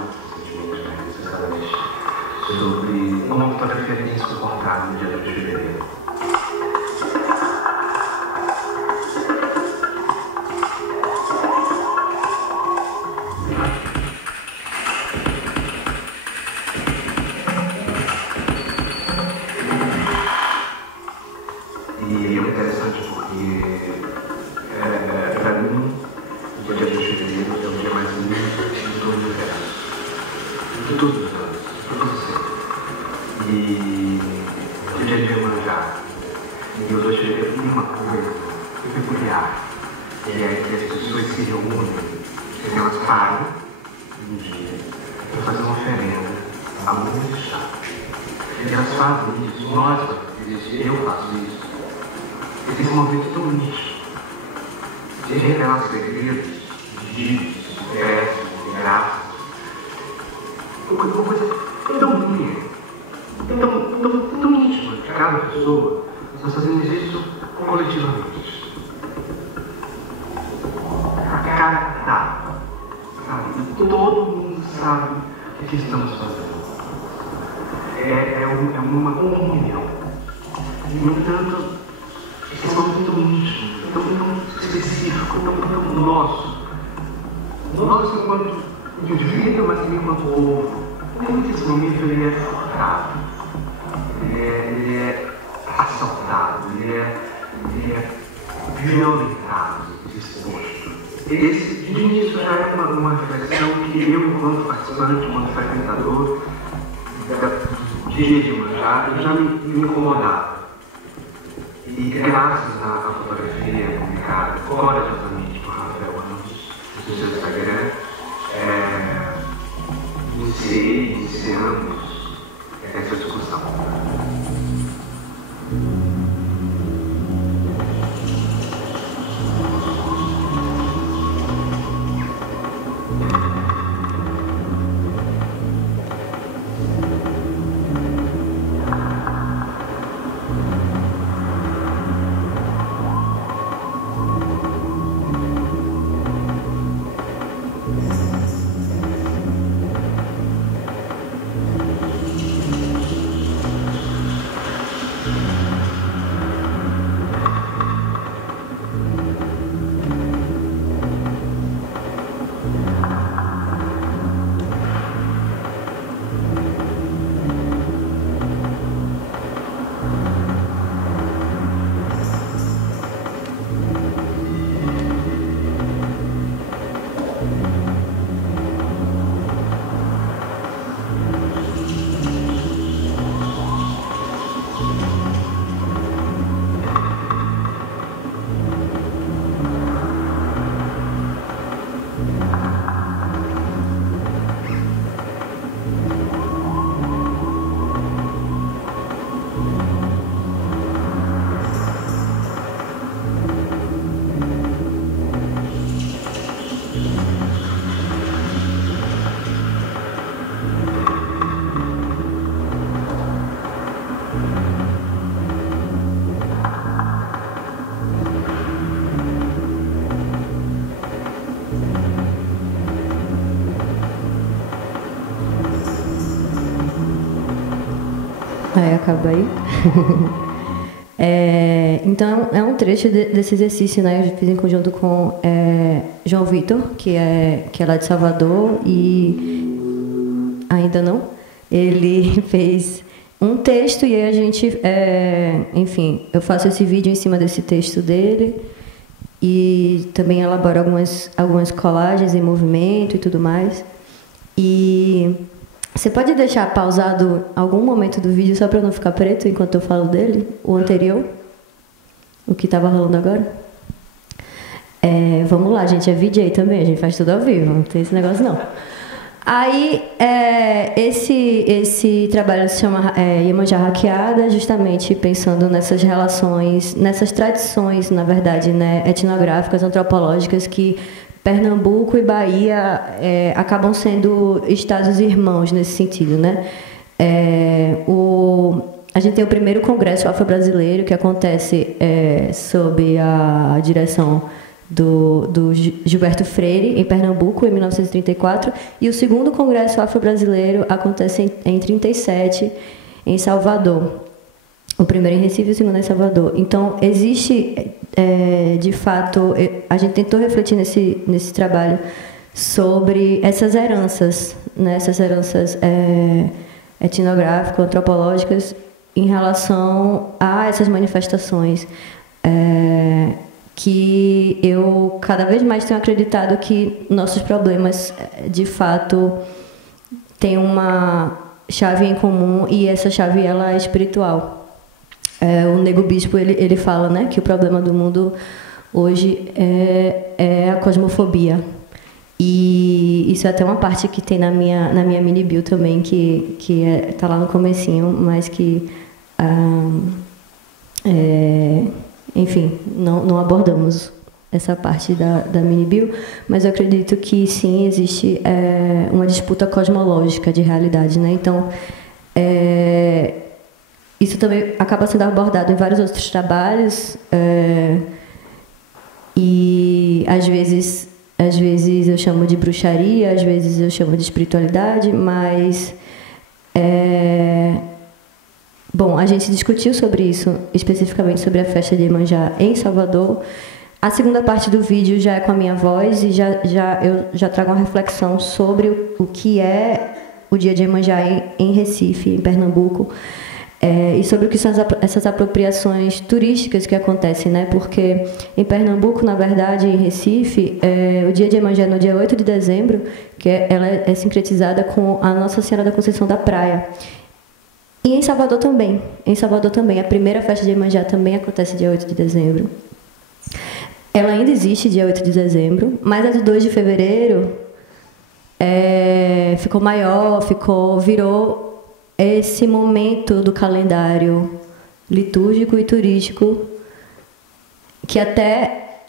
recentemente, sobre uma fotografia que tem se comportado no dia 2 de fevereiro. E é muito interessante porque, para mim, o dia 2 de fevereiro é o dia mais lindo de todo o universo. De todos os anos, de todo o sempre. E o dia de Iemanjá. E o 2 de fevereiro tem uma coisa peculiar, que é que as pessoas se reúnem, que elas param um dia para fazer uma oferenda à lua de chá. E elas fazem isso, nós, eu faço isso. Esse movimento tão nítido de revelar segredos, de dívidas, de créditos, de graças. Uma coisa tão minha, tão íntima de cada pessoa. Nós fazemos isso coletivamente. A cada, sabe? Todo mundo sabe o que estamos fazendo. É uma comunhão. No entanto, esse momento tão íntimo, tão específico, tão nosso. Nosso enquanto indivíduo, mas também enquanto povo. Como esse momento ele é forçado, ele é assaltado, ele é violentado, disposto. Esse, de início, já é uma reflexão que eu, enquanto participante, enquanto frequentador do dia de Iemanjá, já me incomodava. E graças à fotografia publicada corajosamente por Rafael Ramos no seu Instagram, iniciamos essa discussão. Aí acaba aí. Então, é um trecho desse exercício, né? Eu fiz em conjunto com João Vitor, que é lá de Salvador, e ainda não. Ele fez um texto e aí a gente, enfim, eu faço esse vídeo em cima desse texto dele e também elaboro algumas colagens em movimento e tudo mais. E você pode deixar pausado algum momento do vídeo só para não ficar preto enquanto eu falo dele? O anterior? O que estava rolando agora? Vamos lá, gente. É VJ também. A gente faz tudo ao vivo. Não tem esse negócio, não. Aí, esse trabalho se chama Iemanjá Hackeada, justamente pensando nessas relações, nessas tradições, na verdade, né, etnográficas, antropológicas, que Pernambuco e Bahia acabam sendo estados irmãos nesse sentido, né? A gente tem o primeiro congresso afro-brasileiro que acontece sob a direção do Gilberto Freire, em Pernambuco, em 1934, e o segundo congresso afro-brasileiro acontece em 1937, em Salvador. O primeiro em Recife e o segundo em Salvador. Então, existe, de fato, a gente tentou refletir nesse trabalho sobre essas heranças, né, essas heranças etnográficas, antropológicas, em relação a essas manifestações, que eu cada vez mais tenho acreditado que nossos problemas, de fato, têm uma chave em comum, e essa chave ela é espiritual. O Nego Bispo ele fala, né, que o problema do mundo hoje é a cosmofobia. E isso é até uma parte que tem na minha mini bio também, que tá lá no comecinho, mas que enfim, não abordamos essa parte da mini bio, mas eu acredito que sim, existe uma disputa cosmológica de realidade, né? Então, isso também acaba sendo abordado em vários outros trabalhos, e às vezes eu chamo de bruxaria, às vezes eu chamo de espiritualidade, mas bom, a gente discutiu sobre isso, especificamente sobre a festa de Iemanjá em Salvador. A segunda parte do vídeo já é com a minha voz, e eu já trago uma reflexão sobre o que é o dia de Iemanjá em Recife, em Pernambuco, e sobre o que são essas apropriações turísticas que acontecem, né? Porque em Pernambuco, na verdade, em Recife, o dia de Iemanjá é no dia 8 de dezembro, que ela é sincretizada com a Nossa Senhora da Conceição da Praia. E em Salvador também. A primeira festa de Iemanjá também acontece dia 8 de dezembro. Ela ainda existe dia 8 de dezembro, mas a de 2 de fevereiro ficou maior, virou esse momento do calendário litúrgico e turístico que até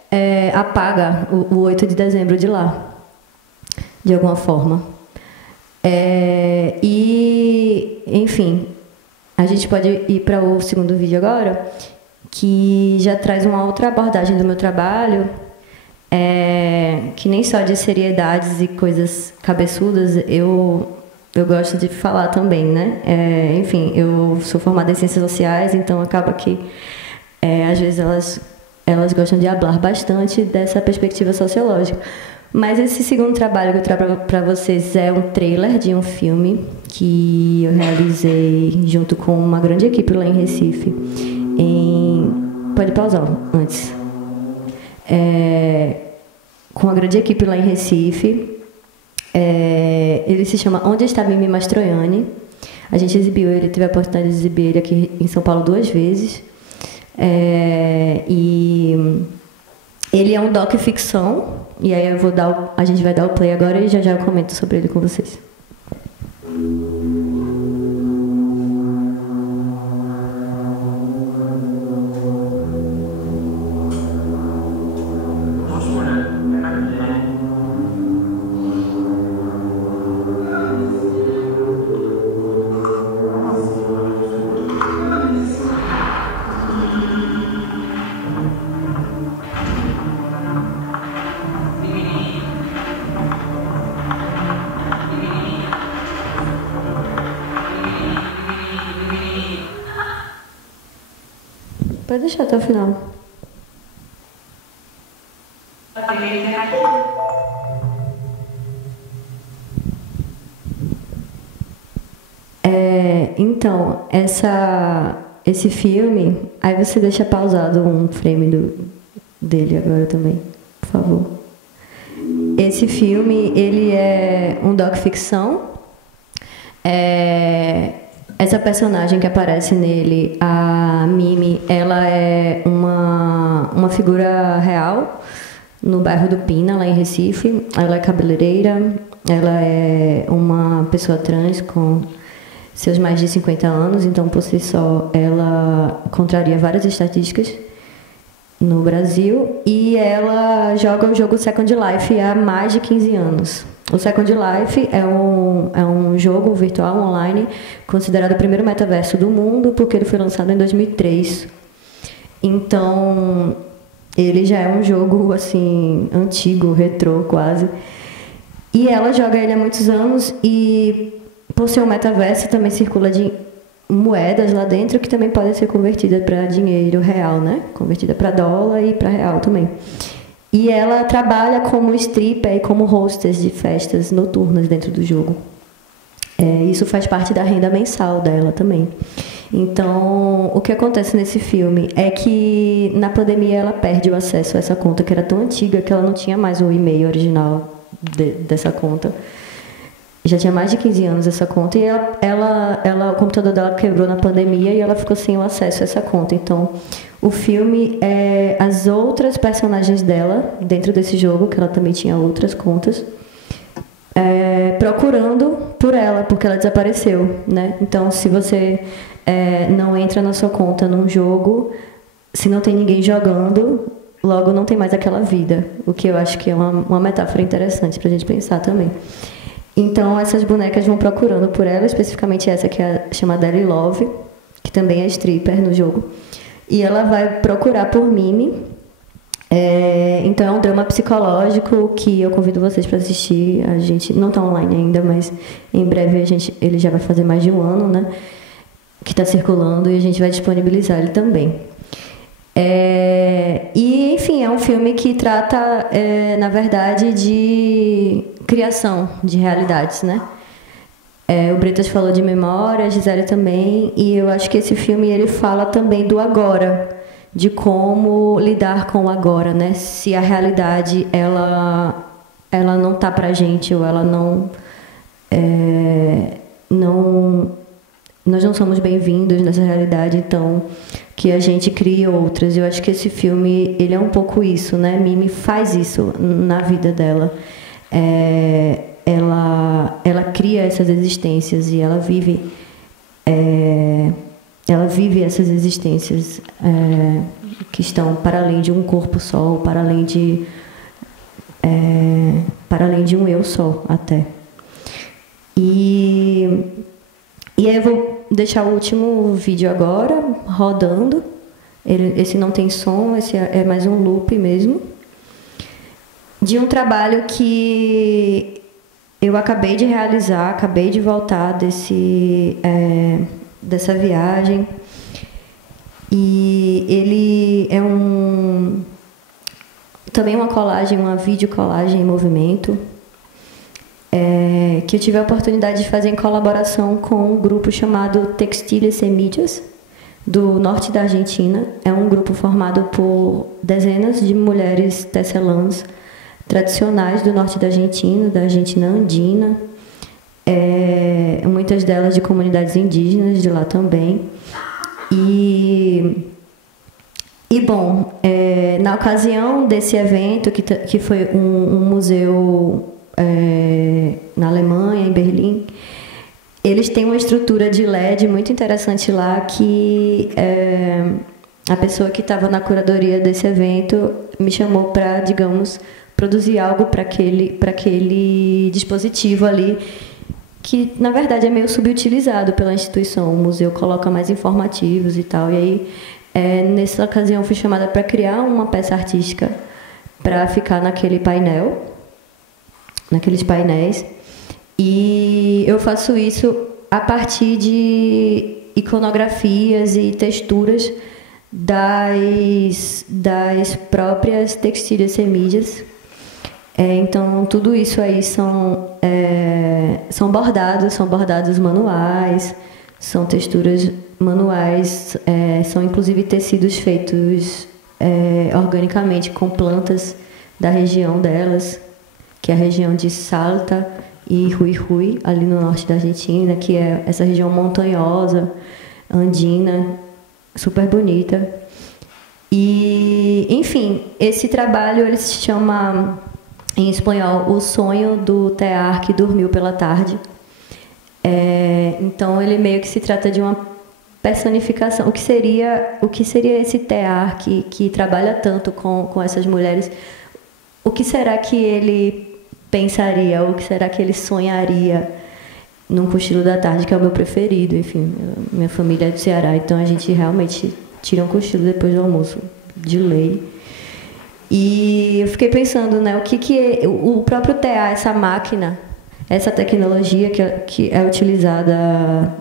apaga o 8 de dezembro de lá, de alguma forma. E, enfim, a gente pode ir para o segundo vídeo agora, que já traz uma outra abordagem do meu trabalho, que nem só de seriedades e coisas cabeçudas, eu gosto de falar também, né? Enfim, eu sou formada em Ciências Sociais, então acaba que, às vezes, elas gostam de falar bastante dessa perspectiva sociológica. Mas esse segundo trabalho que eu trago para vocês é um trailer de um filme que eu realizei junto com uma grande equipe lá em Recife. Pode pausar antes. Com uma grande equipe lá em Recife. Ele se chama Onde Está Mimi Mastroianni. A gente exibiu ele, teve a oportunidade de exibir ele aqui em São Paulo 2 vezes. E ele é um doc-ficção. E aí a gente vai dar o play agora e já eu comento sobre ele com vocês. Pode deixar até o final. Então, esse filme... Aí você deixa pausado um frame dele agora também, por favor. Esse filme, ele é um doc-ficção. Essa personagem que aparece nele, a Mimi, ela é uma figura real no bairro do Pina, lá em Recife. Ela é cabeleireira, ela é uma pessoa trans com seus mais de 50 anos, então, por si só, ela contraria várias estatísticas no Brasil, e ela joga o jogo Second Life há mais de 15 anos. O Second Life é um jogo virtual online considerado o primeiro metaverso do mundo, porque ele foi lançado em 2003. Então, ele já é um jogo assim antigo, retrô quase. E ela joga ele há muitos anos e, por ser um metaverso, também circula de moedas lá dentro que também podem ser convertidas para dinheiro real, né? Convertida para dólar e para real também. E ela trabalha como stripper e como hostess de festas noturnas dentro do jogo. Isso faz parte da renda mensal dela também. Então, o que acontece nesse filme é que na pandemia ela perde o acesso a essa conta que era tão antiga que ela não tinha mais o e-mail original dessa conta. Já tinha mais de 15 anos essa conta e o computador dela quebrou na pandemia e ela ficou sem o acesso a essa conta. Então, o filme é as outras personagens dela dentro desse jogo, que ela também tinha outras contas, procurando por ela, porque ela desapareceu, né? Então, se você não entra na sua conta num jogo, se não tem ninguém jogando, logo não tem mais aquela vida. O que eu acho que é uma metáfora interessante para a gente pensar também. Então, essas bonecas vão procurando por ela, especificamente essa que é chamada Ellie Love, que também é stripper no jogo. E ela vai procurar por Mimi. Então, é um drama psicológico que eu convido vocês para assistir. A gente não está online ainda, mas em breve ele já vai fazer mais de um ano, né? Que está circulando e a gente vai disponibilizar ele também. E, enfim, é um filme que trata, na verdade, de criação de realidades, né? O Bretas falou de memória, a Gisele também, e eu acho que esse filme ele fala também do agora, de como lidar com o agora, né? Se a realidade ela não tá pra gente, ou ela nós não somos bem-vindos nessa realidade, então que a gente crie outras. Eu acho que esse filme ele é um pouco isso, né? Mimi faz isso na vida dela. Ela cria essas existências e ela vive essas existências que estão para além de um corpo só, para além de um eu só até. E aí eu vou deixar o último vídeo agora rodando. Esse não tem som, esse é mais um loop mesmo, de um trabalho que eu acabei de realizar, acabei de voltar dessa viagem. E ele é também uma colagem, uma videocolagem em movimento, que eu tive a oportunidade de fazer em colaboração com um grupo chamado Textiles Semillas, do norte da Argentina. É um grupo formado por dezenas de mulheres tecelãs tradicionais do norte da Argentina andina, muitas delas de comunidades indígenas de lá também. E bom, na ocasião desse evento, que foi um museu na Alemanha, em Berlim, eles têm uma estrutura de LED muito interessante lá, que a pessoa que estava na curadoria desse evento me chamou para, digamos, produzir algo para aquele dispositivo ali, que na verdade é meio subutilizado pela instituição. O museu coloca mais informativos e tal. E aí, nessa ocasião, eu fui chamada para criar uma peça artística para ficar naqueles painéis. E eu faço isso a partir de iconografias e texturas das próprias textílias semídias. Então, tudo isso aí são bordados manuais, são texturas manuais, são inclusive tecidos feitos organicamente com plantas da região delas, que é a região de Salta e Jujuy, ali no norte da Argentina, que é essa região montanhosa, andina, super bonita. E, enfim, esse trabalho ele se chama, em espanhol, O Sonho do Tear que Dormiu pela Tarde. Então, ele meio que se trata de uma personificação. O que seria esse tear que trabalha tanto com essas mulheres? O que será que ele pensaria? O que será que ele sonharia num cochilo da tarde, que é o meu preferido? Enfim, minha família é do Ceará, então a gente realmente tira um cochilo depois do almoço, de lei. E eu fiquei pensando, né, o próprio tear, essa máquina, essa tecnologia que é utilizada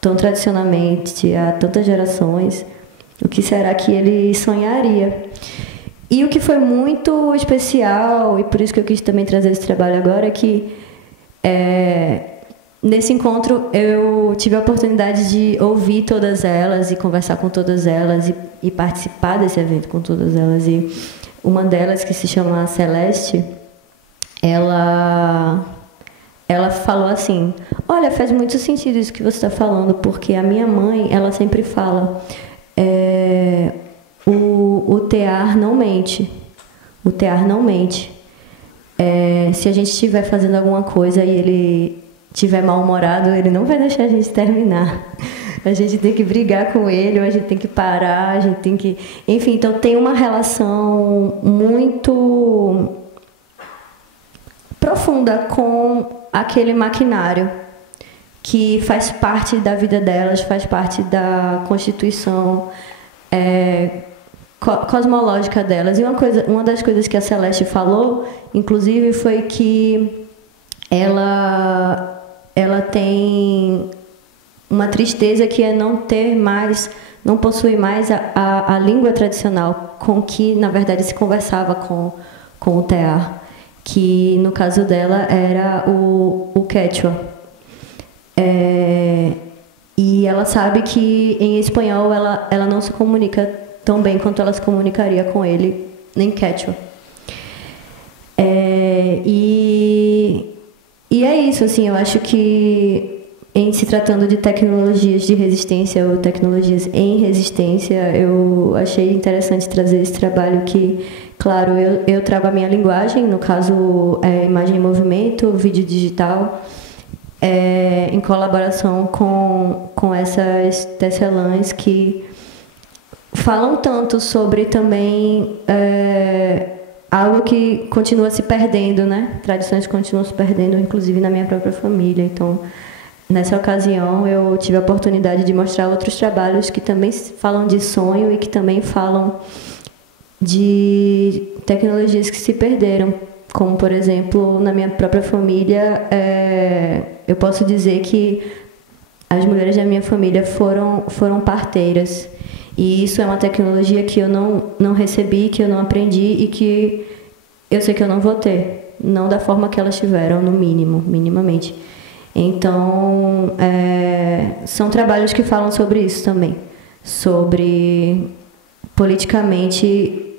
tão tradicionalmente há tantas gerações, o que será que ele sonharia? E o que foi muito especial, e por isso que eu quis também trazer esse trabalho agora, é que nesse encontro eu tive a oportunidade de ouvir todas elas e conversar com todas elas e participar desse evento com todas elas. E uma delas, que se chama Celeste, ela falou assim: olha, faz muito sentido isso que você está falando, porque a minha mãe, ela sempre fala, o tear não mente. O tear não mente. Se a gente estiver fazendo alguma coisa e ele estiver mal-humorado, ele não vai deixar a gente terminar. A gente tem que brigar com ele, ou a gente tem que parar, a gente tem que... Enfim, então tem uma relação muito profunda com aquele maquinário que faz parte da vida delas, faz parte da constituição cosmológica delas. E uma das coisas que a Celeste falou, inclusive, foi que ela tem uma tristeza, que é não possuir mais a língua tradicional com que, na verdade, se conversava com o tear, que no caso dela era o quechua. E ela sabe que em espanhol ela não se comunica tão bem quanto ela se comunicaria com ele em quechua. E é isso, assim, eu acho que em se tratando de tecnologias de resistência ou tecnologias em resistência, eu achei interessante trazer esse trabalho que, claro, eu trago a minha linguagem, no caso, imagem em movimento, vídeo digital, em colaboração com essas tecelãs que falam tanto sobre também algo que continua se perdendo, né? Tradições continuam se perdendo, inclusive na minha própria família. Então, nessa ocasião, eu tive a oportunidade de mostrar outros trabalhos que também falam de sonho e que também falam de tecnologias que se perderam. Como, por exemplo, na minha própria família, eu posso dizer que as mulheres da minha família foram parteiras. E isso é uma tecnologia que eu não recebi, que eu não aprendi e que eu sei que eu não vou ter. Não da forma que elas tiveram, no mínimo, minimamente. Então, são trabalhos que falam sobre isso também. Sobre, politicamente,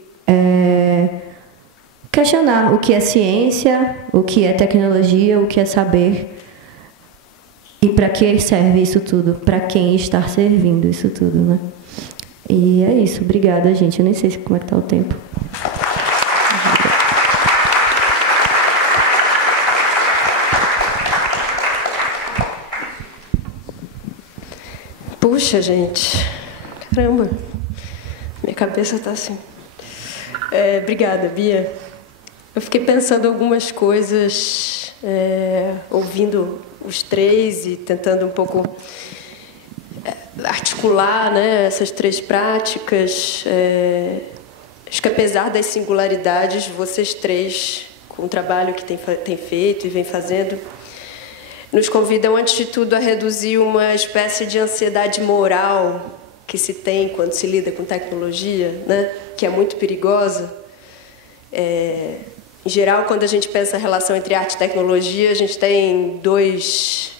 questionar o que é ciência, o que é tecnologia, o que é saber e para que serve isso tudo, para quem está servindo isso tudo, né? E é isso, obrigada, gente. Eu nem sei como é que está o tempo. Puxa, gente. Caramba. Minha cabeça está assim. Obrigada, Bia. Eu fiquei pensando algumas coisas, ouvindo os três e tentando um pouco articular, né, essas três práticas. Acho que, apesar das singularidades, vocês três, com o trabalho que têm feito e vem fazendo, nos convidam, antes de tudo, a reduzir uma espécie de ansiedade moral que se tem quando se lida com tecnologia, né, que é muito perigosa. Em geral, quando a gente pensa a relação entre arte e tecnologia, a gente tem dois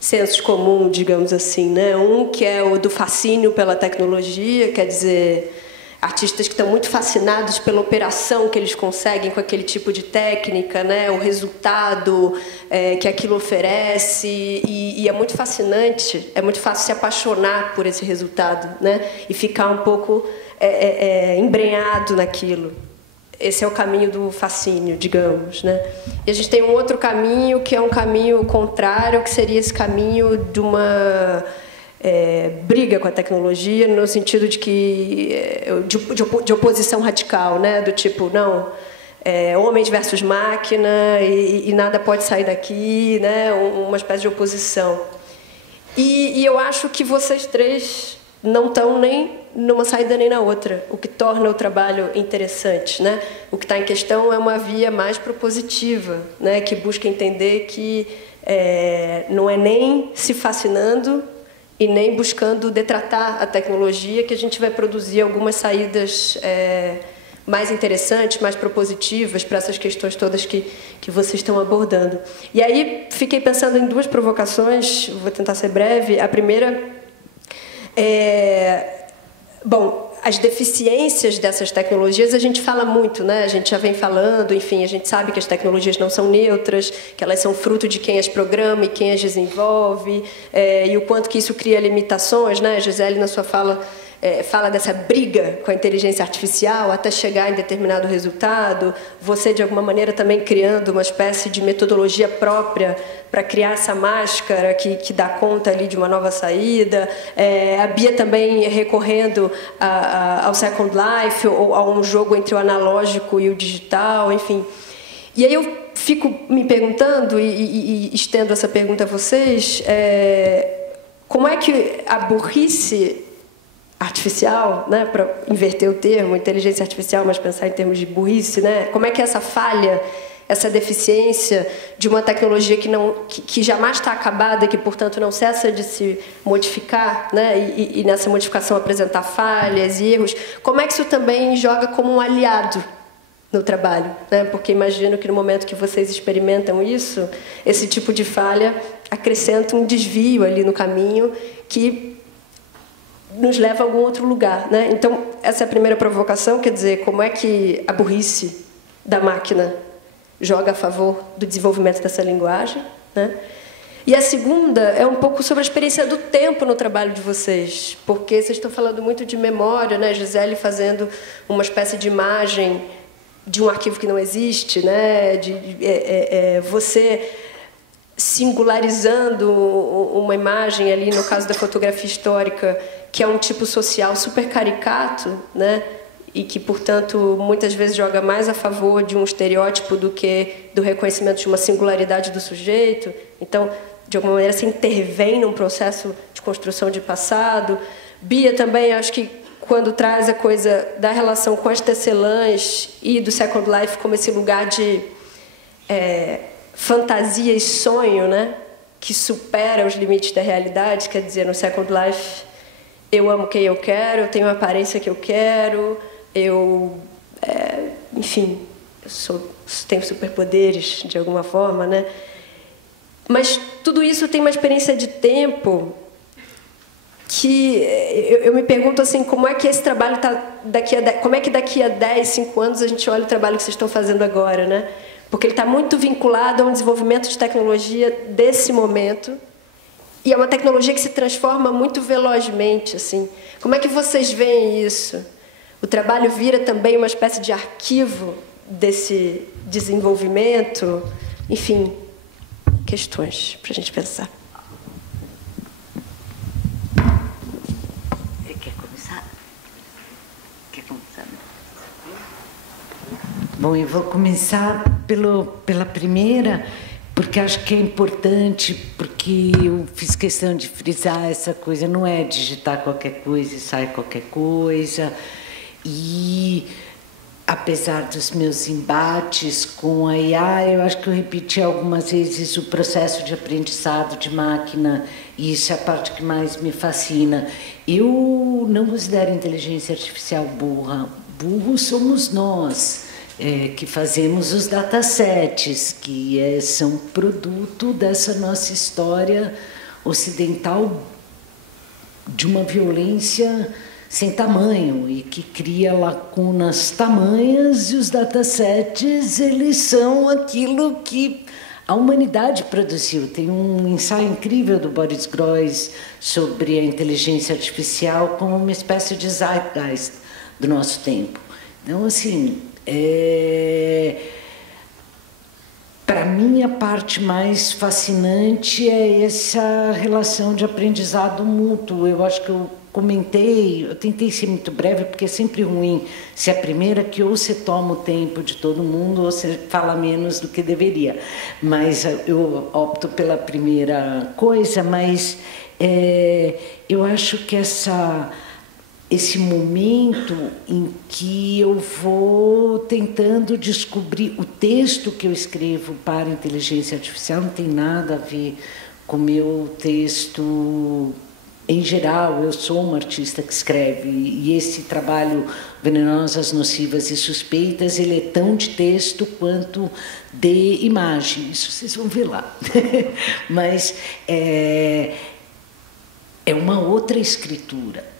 sensos comuns, digamos assim, né? Um que é o do fascínio pela tecnologia, quer dizer, artistas que estão muito fascinados pela operação que eles conseguem com aquele tipo de técnica, né? O resultado que aquilo oferece, e é muito fascinante, é muito fácil se apaixonar por esse resultado, né? E ficar um pouco embrenhado naquilo. Esse é o caminho do fascínio, digamos, né? E a gente tem um outro caminho, que é um caminho contrário, que seria esse caminho de uma briga com a tecnologia, no sentido de que de oposição radical, né? Do tipo, não, homens versus máquina, e nada pode sair daqui, né? Uma espécie de oposição. E eu acho que vocês três não estão nem numa saída nem na outra, o que torna o trabalho interessante, né? O que está em questão é uma via mais propositiva, né? Que busca entender que não é nem se fascinando e nem buscando detratar a tecnologia que a gente vai produzir algumas saídas mais interessantes, mais propositivas para essas questões todas que vocês estão abordando. E aí fiquei pensando em duas provocações, vou tentar ser breve. A primeira bom, as deficiências dessas tecnologias a gente fala muito, né? A gente já vem falando, enfim, a gente sabe que as tecnologias não são neutras, que elas são fruto de quem as programa e quem as desenvolve, e o quanto que isso cria limitações, né? A Gisele, na sua fala, fala dessa briga com a inteligência artificial até chegar em determinado resultado, você, de alguma maneira, também criando uma espécie de metodologia própria para criar essa máscara que dá conta ali de uma nova saída, a Bia também recorrendo ao Second Life, ou a um jogo entre o analógico e o digital, enfim. E aí eu fico me perguntando, e estendo essa pergunta a vocês, como é que a burrice artificial, né, para inverter o termo, inteligência artificial, mas pensar em termos de burrice, né, como é que essa falha, essa deficiência de uma tecnologia que jamais está acabada, que, portanto, não cessa de se modificar, né, e nessa modificação apresentar falhas e erros, como é que isso também joga como um aliado no trabalho, né? Porque imagino que no momento que vocês experimentam isso, esse tipo de falha acrescenta um desvio ali no caminho que nos leva a algum outro lugar, né? Então, essa é a primeira provocação, quer dizer, como é que a burrice da máquina joga a favor do desenvolvimento dessa linguagem, né? E a segunda é um pouco sobre a experiência do tempo no trabalho de vocês, porque vocês estão falando muito de memória, né? Gisele fazendo uma espécie de imagem de um arquivo que não existe, né? Você singularizando uma imagem ali, no caso da fotografia histórica, que é um tipo social super caricato, né? E que, portanto, muitas vezes joga mais a favor de um estereótipo do que do reconhecimento de uma singularidade do sujeito. Então, de alguma maneira, se intervém num processo de construção de passado. Bia também, acho que quando traz a coisa da relação com as tecelãs e do Second Life como esse lugar de fantasia e sonho, né? Que supera os limites da realidade, quer dizer, no Second Life eu amo quem eu quero, eu tenho a aparência que eu quero, enfim, tenho superpoderes de alguma forma, né? Mas tudo isso tem uma experiência de tempo que eu me pergunto assim, como é que esse trabalho está como é que daqui a 10, 5 anos a gente olha o trabalho que vocês estão fazendo agora, né? Porque ele está muito vinculado a um desenvolvimento de tecnologia desse momento, e é uma tecnologia que se transforma muito velozmente, assim. Como é que vocês veem isso? O trabalho vira também uma espécie de arquivo desse desenvolvimento? Enfim, questões para a gente pensar. Quer começar? Quer começar? Bom, eu vou começar pela primeira, porque acho que é importante, porque eu fiz questão de frisar essa coisa, não é digitar qualquer coisa e sai qualquer coisa. E, apesar dos meus embates com a IA, eu acho que eu repeti algumas vezes o processo de aprendizado de máquina, e isso é a parte que mais me fascina. Eu eu não considero a inteligência artificial burra. Burros somos nós, que fazemos os datasets, que são produto dessa nossa história ocidental de uma violência sem tamanho e que cria lacunas tamanhas, e os datasets, eles são aquilo que a humanidade produziu. Tem um ensaio incrível do Boris Groys sobre a inteligência artificial como uma espécie de zeitgeist do nosso tempo. Então, assim, para mim, a parte mais fascinante é essa relação de aprendizado mútuo. Eu acho que eu comentei, eu tentei ser muito breve, porque é sempre ruim ser a primeira que ou você toma o tempo de todo mundo ou você fala menos do que deveria. Mas eu opto pela primeira coisa, mas eu acho que esse momento em que eu vou tentando descobrir o texto que eu escrevo para a inteligência artificial não tem nada a ver com o meu texto em geral. Eu sou uma artista que escreve, e esse trabalho Venenosas, Nocivas e Suspeitas, ele é tão de texto quanto de imagem. Isso vocês vão ver lá. Mas é uma outra escritura.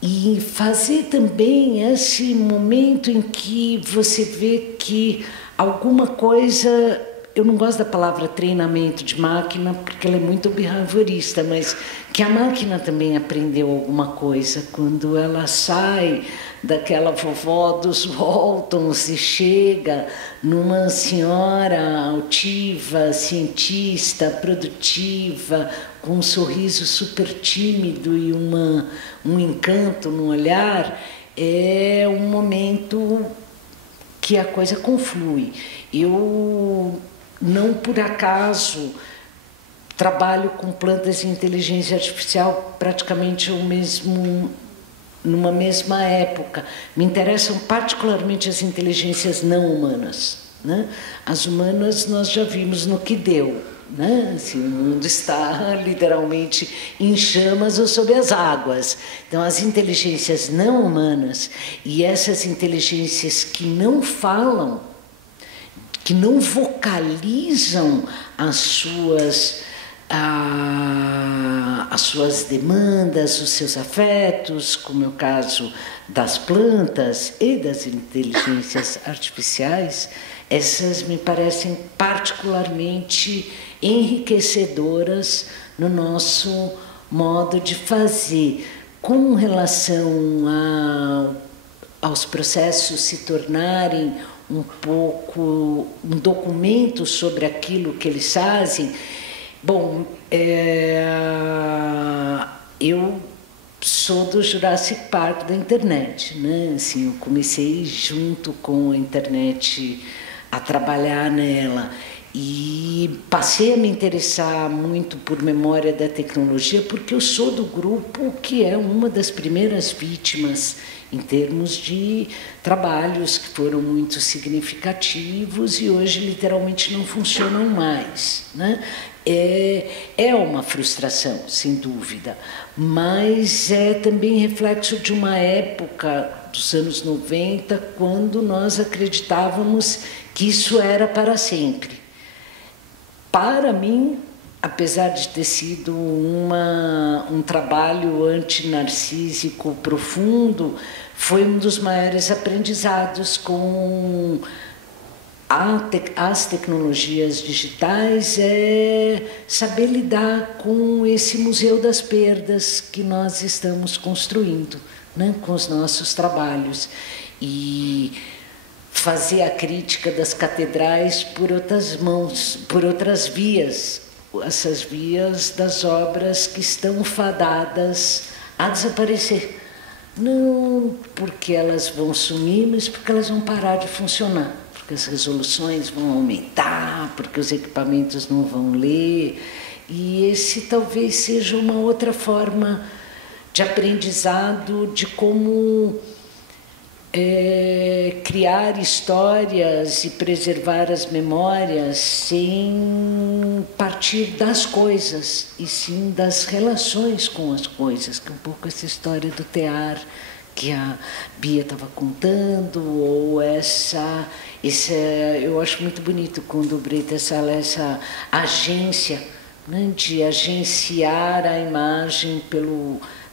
E fazer também esse momento em que você vê que alguma coisa... Eu não gosto da palavra treinamento de máquina, porque ela é muito behaviorista, mas que a máquina também aprendeu alguma coisa quando ela sai daquela vovó dos Waltons e chega numa senhora altiva, cientista, produtiva, com um sorriso super tímido e um encanto no olhar. É um momento que a coisa conflui. Eu não por acaso trabalho com plantas de inteligência artificial praticamente numa mesma época. Me interessam particularmente as inteligências não humanas, né? As humanas nós já vimos no que deu, né? Assim, o mundo está literalmente em chamas ou sob as águas. Então, as inteligências não humanas e essas inteligências que não falam, que não vocalizam as suas demandas, os seus afetos, como é o caso das plantas e das inteligências artificiais, essas me parecem particularmente enriquecedoras no nosso modo de fazer. Com relação aos processos se tornarem um pouco um documento sobre aquilo que eles fazem, bom, eu sou do Jurassic Park da internet, né? Assim, eu comecei junto com a internet a trabalhar nela e passei a me interessar muito por memória da tecnologia porque eu sou do grupo que é uma das primeiras vítimas em termos de trabalhos que foram muito significativos e hoje literalmente não funcionam mais, né? É uma frustração, sem dúvida, mas é também reflexo de uma época dos anos 90, quando nós acreditávamos que isso era para sempre. Para mim, apesar de ter sido um trabalho antinarcísico profundo, foi um dos maiores aprendizados com as tecnologias digitais, é saber lidar com esse museu das perdas que nós estamos construindo, né, com os nossos trabalhos. E fazer a crítica das catedrais por outras mãos, por outras vias, essas vias das obras que estão fadadas a desaparecer. Não porque elas vão sumir, mas porque elas vão parar de funcionar, porque as resoluções vão aumentar, porque os equipamentos não vão ler. E esse talvez seja uma outra forma de aprendizado de como criar histórias e preservar as memórias sem partir das coisas, e sim das relações com as coisas, que é um pouco essa história do tear que a Bia estava contando, ou eu acho muito bonito quando o Bretas fala essa agência, né, de agenciar a imagem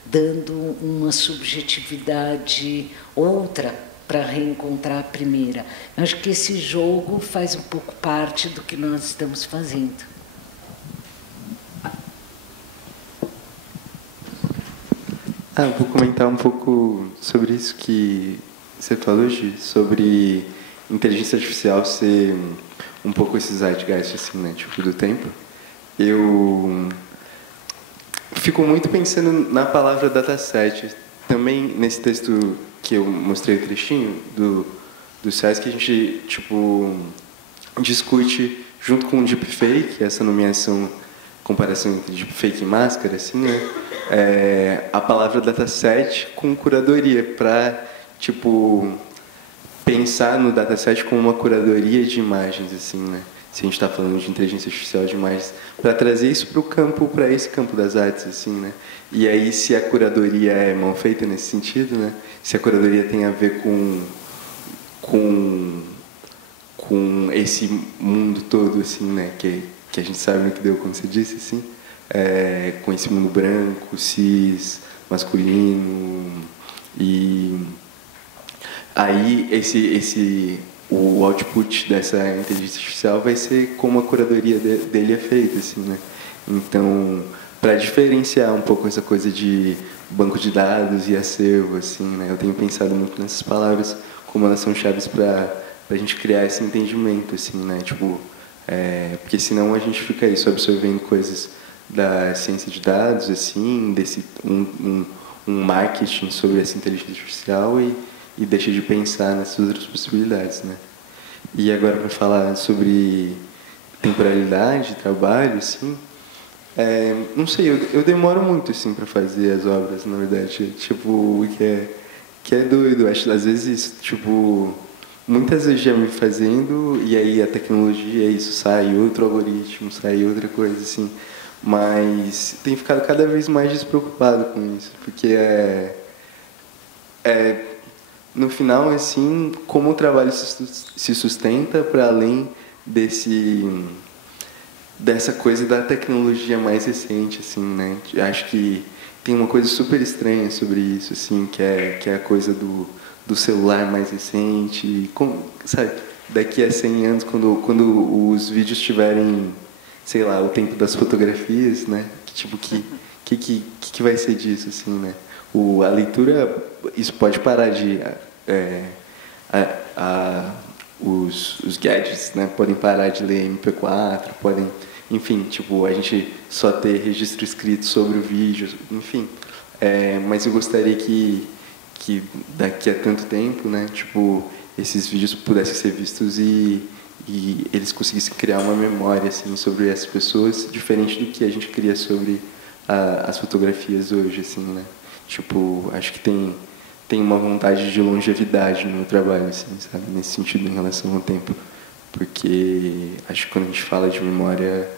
dando uma subjetividade outra para reencontrar a primeira. Eu acho que esse jogo faz um pouco parte do que nós estamos fazendo. Vou comentar um pouco sobre isso que você falou, Gi, sobre inteligência artificial ser um pouco esse zeitgeist, assim, né, tipo, do tempo. Eu fico muito pensando na palavra dataset. Também nesse texto que eu mostrei o trechinho do SESC, que a gente tipo, discute junto com o deepfake, essa nomeação, comparação entre deepfake e máscara, assim, né? A palavra dataset com curadoria, para tipo, pensar no dataset como uma curadoria de imagens, assim, né? Se a gente está falando de inteligência artificial de imagens, para trazer isso para esse campo das artes, assim, né? E aí, se a curadoria é mal feita nesse sentido, né? Se a curadoria tem a ver com esse mundo todo, assim, né? Que a gente sabe que deu, como você disse, assim, com esse mundo branco, cis, masculino, e aí o output dessa inteligência artificial vai ser como a curadoria dele é feita, assim, né? Então, para diferenciar um pouco essa coisa de banco de dados e acervo, assim, né? Eu tenho pensado muito nessas palavras como elas são chaves para a gente criar esse entendimento, assim, né? Tipo, porque senão a gente fica isso absorvendo coisas da ciência de dados, assim, desse um marketing sobre essa inteligência artificial e deixa de pensar nessas outras possibilidades, né? E agora, para falar sobre temporalidade, trabalho, assim, não sei, eu demoro muito, assim, para fazer as obras, na verdade, tipo, o que é doido, acho, às vezes, isso, tipo, muitas vezes já me fazendo, e aí a tecnologia, isso, sai outro algoritmo, sai outra coisa, assim, mas tenho ficado cada vez mais despreocupado com isso, porque no final, assim, como o trabalho se sustenta para além dessa coisa da tecnologia mais recente, assim, né? Acho que tem uma coisa super estranha sobre isso, assim, que é a coisa do celular mais recente, sabe? Daqui a 100 anos, quando os vídeos tiverem, sei lá, o tempo das fotografias, né? Tipo, que vai ser disso, assim, né? A leitura, isso pode parar de... os gadgets, né, podem parar de ler MP4, podem... Enfim, tipo, a gente só ter registro escrito sobre o vídeo, enfim. Mas eu gostaria que daqui a tanto tempo, né, tipo, esses vídeos pudessem ser vistos e eles conseguissem criar uma memória, assim, sobre essas pessoas, diferente do que a gente cria sobre as fotografias hoje, assim, né? Tipo, acho que tem uma vontade de longevidade no meu trabalho, assim, sabe? Nesse sentido, em relação ao tempo. Porque acho que quando a gente fala de memória,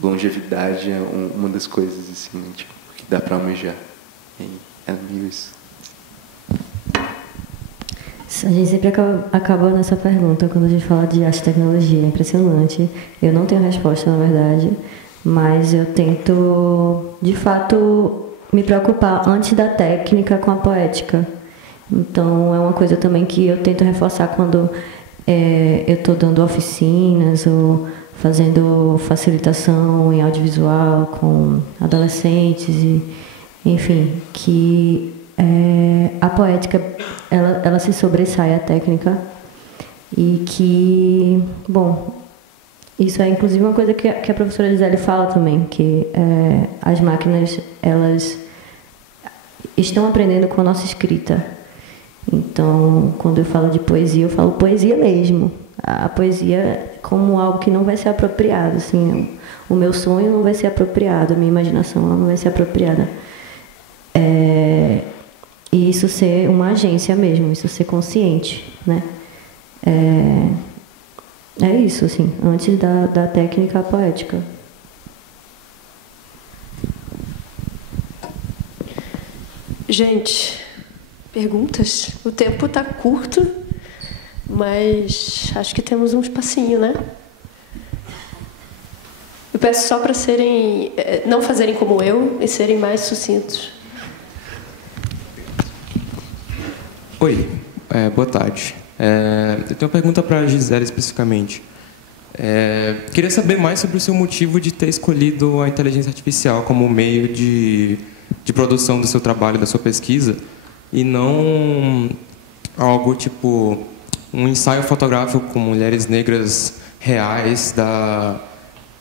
longevidade é uma das coisas, assim, né? Tipo, que dá para almejar. E é meio isso. A gente sempre acaba nessa pergunta quando a gente fala de arte e tecnologia. É impressionante. Eu não tenho resposta, na verdade, mas eu tento, de fato, me preocupar antes da técnica com a poética. Então, é uma coisa também que eu tento reforçar quando eu estou dando oficinas ou fazendo facilitação em audiovisual com adolescentes, enfim, que a poética ela se sobressai à técnica e que, bom, isso é inclusive uma coisa que a professora Gisele fala também, que as máquinas, elas estão aprendendo com a nossa escrita. Então, quando eu falo de poesia, eu falo poesia mesmo. A poesia como algo que não vai ser apropriado, assim, o meu sonho não vai ser apropriado, a minha imaginação não vai ser apropriada. E isso ser uma agência mesmo, isso ser consciente, né? É isso, assim, antes da técnica poética. Gente, perguntas? O tempo está curto, mas acho que temos um espacinho, né? Eu peço só para não fazerem como eu e serem mais sucintos. Oi, boa tarde. Eu tenho uma pergunta para a Gisele especificamente. Queria saber mais sobre o seu motivo de ter escolhido a inteligência artificial como meio de produção do seu trabalho, da sua pesquisa, e não algo tipo um ensaio fotográfico com mulheres negras reais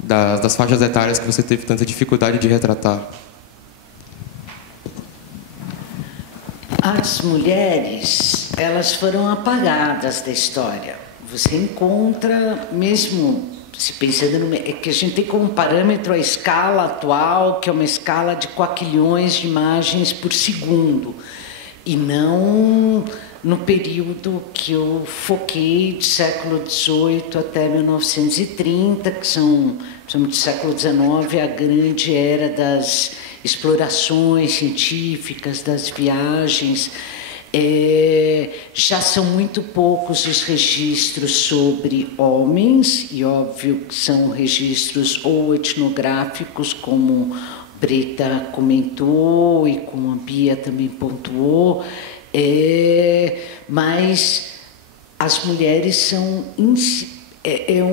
das faixas etárias que você teve tanta dificuldade de retratar. As mulheres, elas foram apagadas da história. Você encontra, mesmo se pensando é que a gente tem como parâmetro a escala atual, que é uma escala de quaquilhões de imagens por segundo, e não no período que eu foquei, de século XVIII até 1930, que são, do século XIX, a grande era das explorações científicas, das viagens. Já são muito poucos os registros sobre homens, e óbvio que são registros ou etnográficos, como Breta comentou e como a Bia também pontuou, mas as mulheres são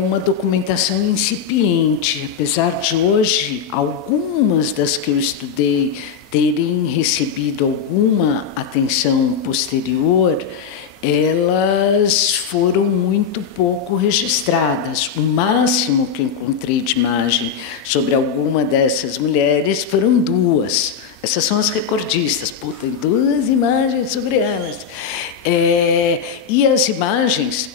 uma documentação incipiente, apesar de hoje algumas das que eu estudei terem recebido alguma atenção posterior, elas foram muito pouco registradas. O máximo que eu encontrei de imagem sobre alguma dessas mulheres foram 2. Essas são as recordistas. Tem 2 imagens sobre elas. E as imagens,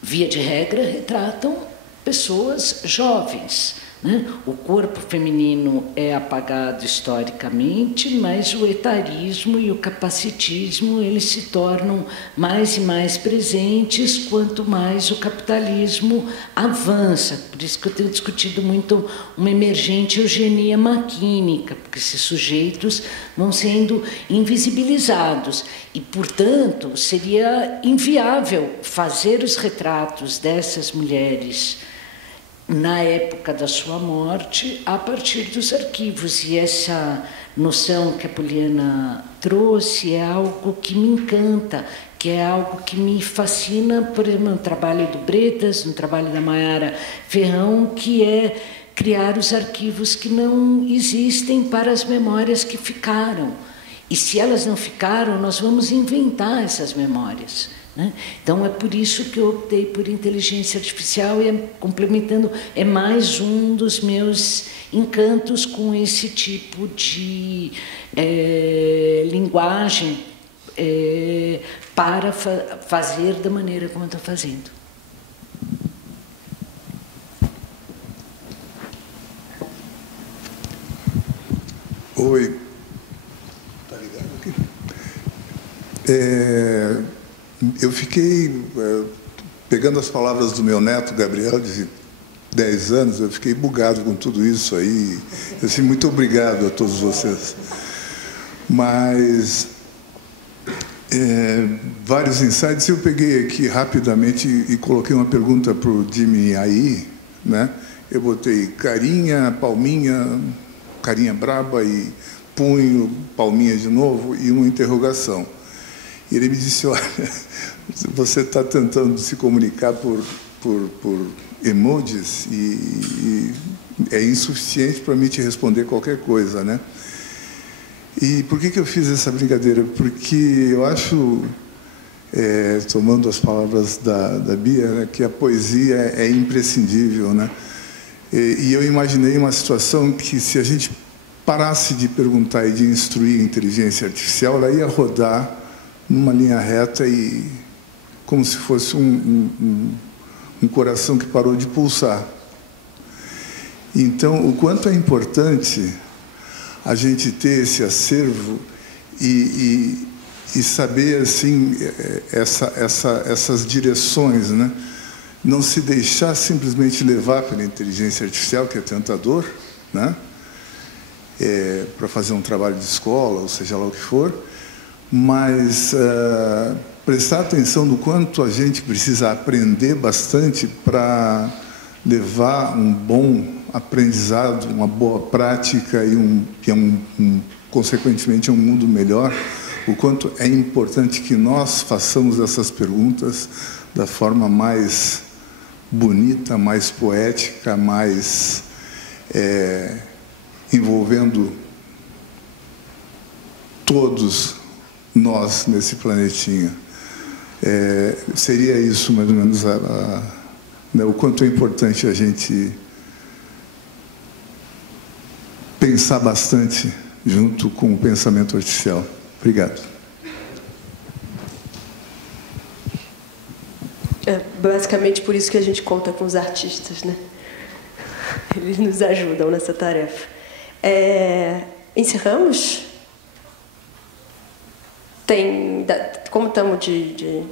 via de regra, retratam pessoas jovens, né? O corpo feminino é apagado historicamente, mas o etarismo e o capacitismo eles se tornam mais e mais presentes quanto mais o capitalismo avança. Por isso que eu tenho discutido muito uma emergente eugenia maquínica, porque esses sujeitos vão sendo invisibilizados e, portanto, seria inviável fazer os retratos dessas mulheres na época da sua morte, a partir dos arquivos. E essa noção que a Poliana trouxe é algo que me encanta, que é algo que me fascina, por exemplo, no trabalho do Bretas, no trabalho da Maiara Ferrão, que é criar os arquivos que não existem para as memórias que ficaram. E se elas não ficaram, nós vamos inventar essas memórias, né? Então é por isso que eu optei por inteligência artificial e, complementando, é mais um dos meus encantos com esse tipo de linguagem para fazer da maneira como eu estou fazendo. Oi. Tá ligado aqui? Eu fiquei, pegando as palavras do meu neto, Gabriel, de 10 anos, eu fiquei bugado com tudo isso aí. Assim, muito obrigado a todos vocês. Mas, vários insights, eu peguei aqui rapidamente e coloquei uma pergunta para o Jimmy aí, né? Eu botei carinha, palminha, carinha braba e punho, palminha de novo e uma interrogação. E ele me disse, olha, você está tentando se comunicar por emojis e é insuficiente para mim te responder qualquer coisa, né? E por que eu fiz essa brincadeira? Porque eu acho, tomando as palavras da Bia, né, que a poesia é imprescindível, né? E eu imaginei uma situação que, se a gente parasse de perguntar e de instruir a inteligência artificial, ela ia rodar numa linha reta e como se fosse um coração que parou de pulsar. Então, o quanto é importante a gente ter esse acervo e e saber assim essas direções, né? Não se deixar simplesmente levar pela inteligência artificial, que é tentador, né? Para fazer um trabalho de escola, ou seja lá o que for, mas prestar atenção no quanto a gente precisa aprender bastante para levar um bom aprendizado, uma boa prática e consequentemente um mundo melhor, o quanto é importante que nós façamos essas perguntas da forma mais bonita, mais poética, mais envolvendo todos nós nesse planetinha. Seria isso, mais ou menos, né, o quanto é importante a gente pensar bastante junto com o pensamento artificial. Obrigado. É basicamente por isso que a gente conta com os artistas, né? Eles nos ajudam nessa tarefa. Encerramos? Como estamos de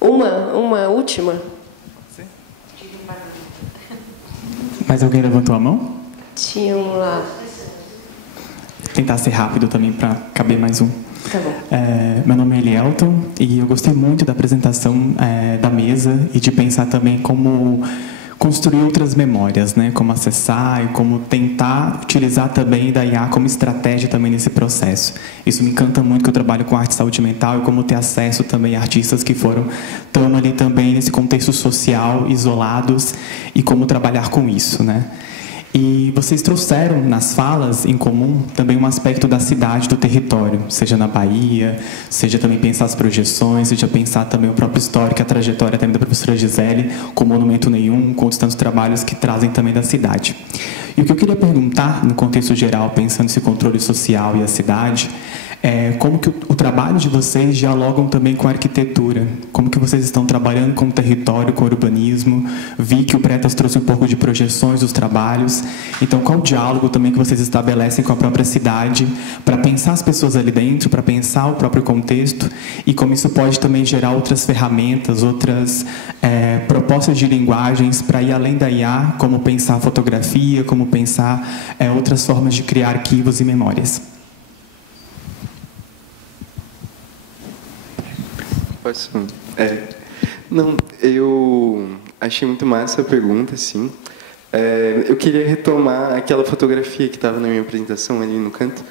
uma última? Mais alguém levantou a mão? Tinha um lá. Tentar ser rápido também para caber mais um. Tá bom. Meu nome é Elielton e eu gostei muito da apresentação da mesa e de pensar também como construir outras memórias, né? Como acessar e como tentar utilizar também da IA como estratégia também nesse processo. Isso me encanta muito, que eu trabalho com arte e saúde mental e como ter acesso também a artistas que estão ali também nesse contexto social, isolados, e como trabalhar com isso, né? E vocês trouxeram nas falas em comum também um aspecto da cidade, do território, seja na Bahia, seja também pensar as projeções, seja pensar também o próprio histórico, a trajetória também da professora Gisele, com Monumento Nenhum, com outros tantos trabalhos que trazem também da cidade. E o que eu queria perguntar, no contexto geral, pensando nesse controle social e a cidade, como que o trabalho de vocês dialogam também com a arquitetura? Como que vocês estão trabalhando com o território, com o urbanismo? Vi que o Pretas trouxe um pouco de projeções dos trabalhos. Então, qual o diálogo também que vocês estabelecem com a própria cidade para pensar as pessoas ali dentro, para pensar o próprio contexto e como isso pode também gerar outras ferramentas, outras propostas de linguagens para ir além da IA, como pensar fotografia, como pensar outras formas de criar arquivos e memórias? Posso? Não, eu achei muito massa a pergunta, sim. Eu queria retomar aquela fotografia que estava na minha apresentação ali no canto,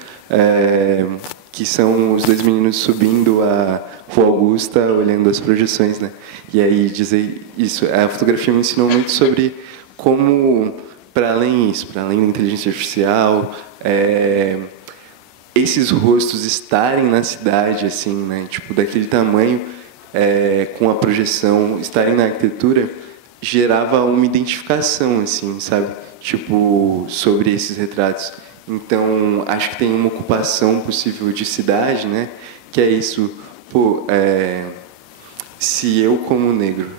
que são os dois meninos subindo a Rua Augusta, olhando as projeções, né? E aí dizer isso, a fotografia me ensinou muito sobre como, para além da inteligência artificial, esses rostos estarem na cidade, assim, né? Tipo, daquele tamanho, com a projeção, estarem na arquitetura, gerava uma identificação, assim, sabe? Tipo, sobre esses retratos. Então, acho que tem uma ocupação possível de cidade, né? Que é isso, se eu, como negro,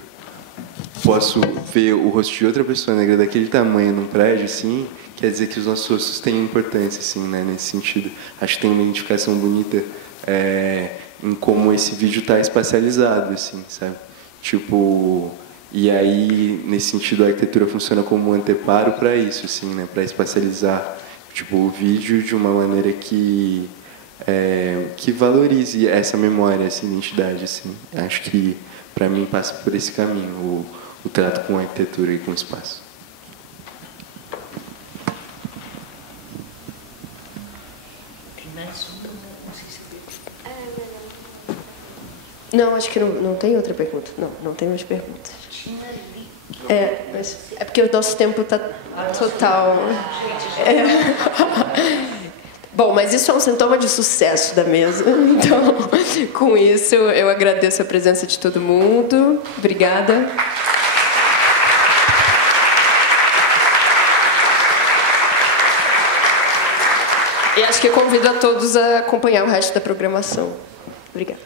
posso ver o rosto de outra pessoa negra daquele tamanho num prédio, assim, quer dizer que os nossos rostos têm importância, assim, né? Nesse sentido. Acho que tem uma identificação bonita em como esse vídeo está espacializado, assim, sabe? Tipo, e aí, nesse sentido, a arquitetura funciona como um anteparo para isso, assim, né? Para espacializar, tipo, o vídeo de uma maneira que valorize essa memória, essa identidade, assim. Acho que, para mim, passa por esse caminho, o trato com a arquitetura e com o espaço. Não, acho que não tem outra pergunta. Não tem mais perguntas. Mas é porque o nosso tempo está total. Bom, mas isso é um sintoma de sucesso da mesa. Então, com isso, eu agradeço a presença de todo mundo. Obrigada. E acho que convido a todos a acompanhar o resto da programação. Obrigada.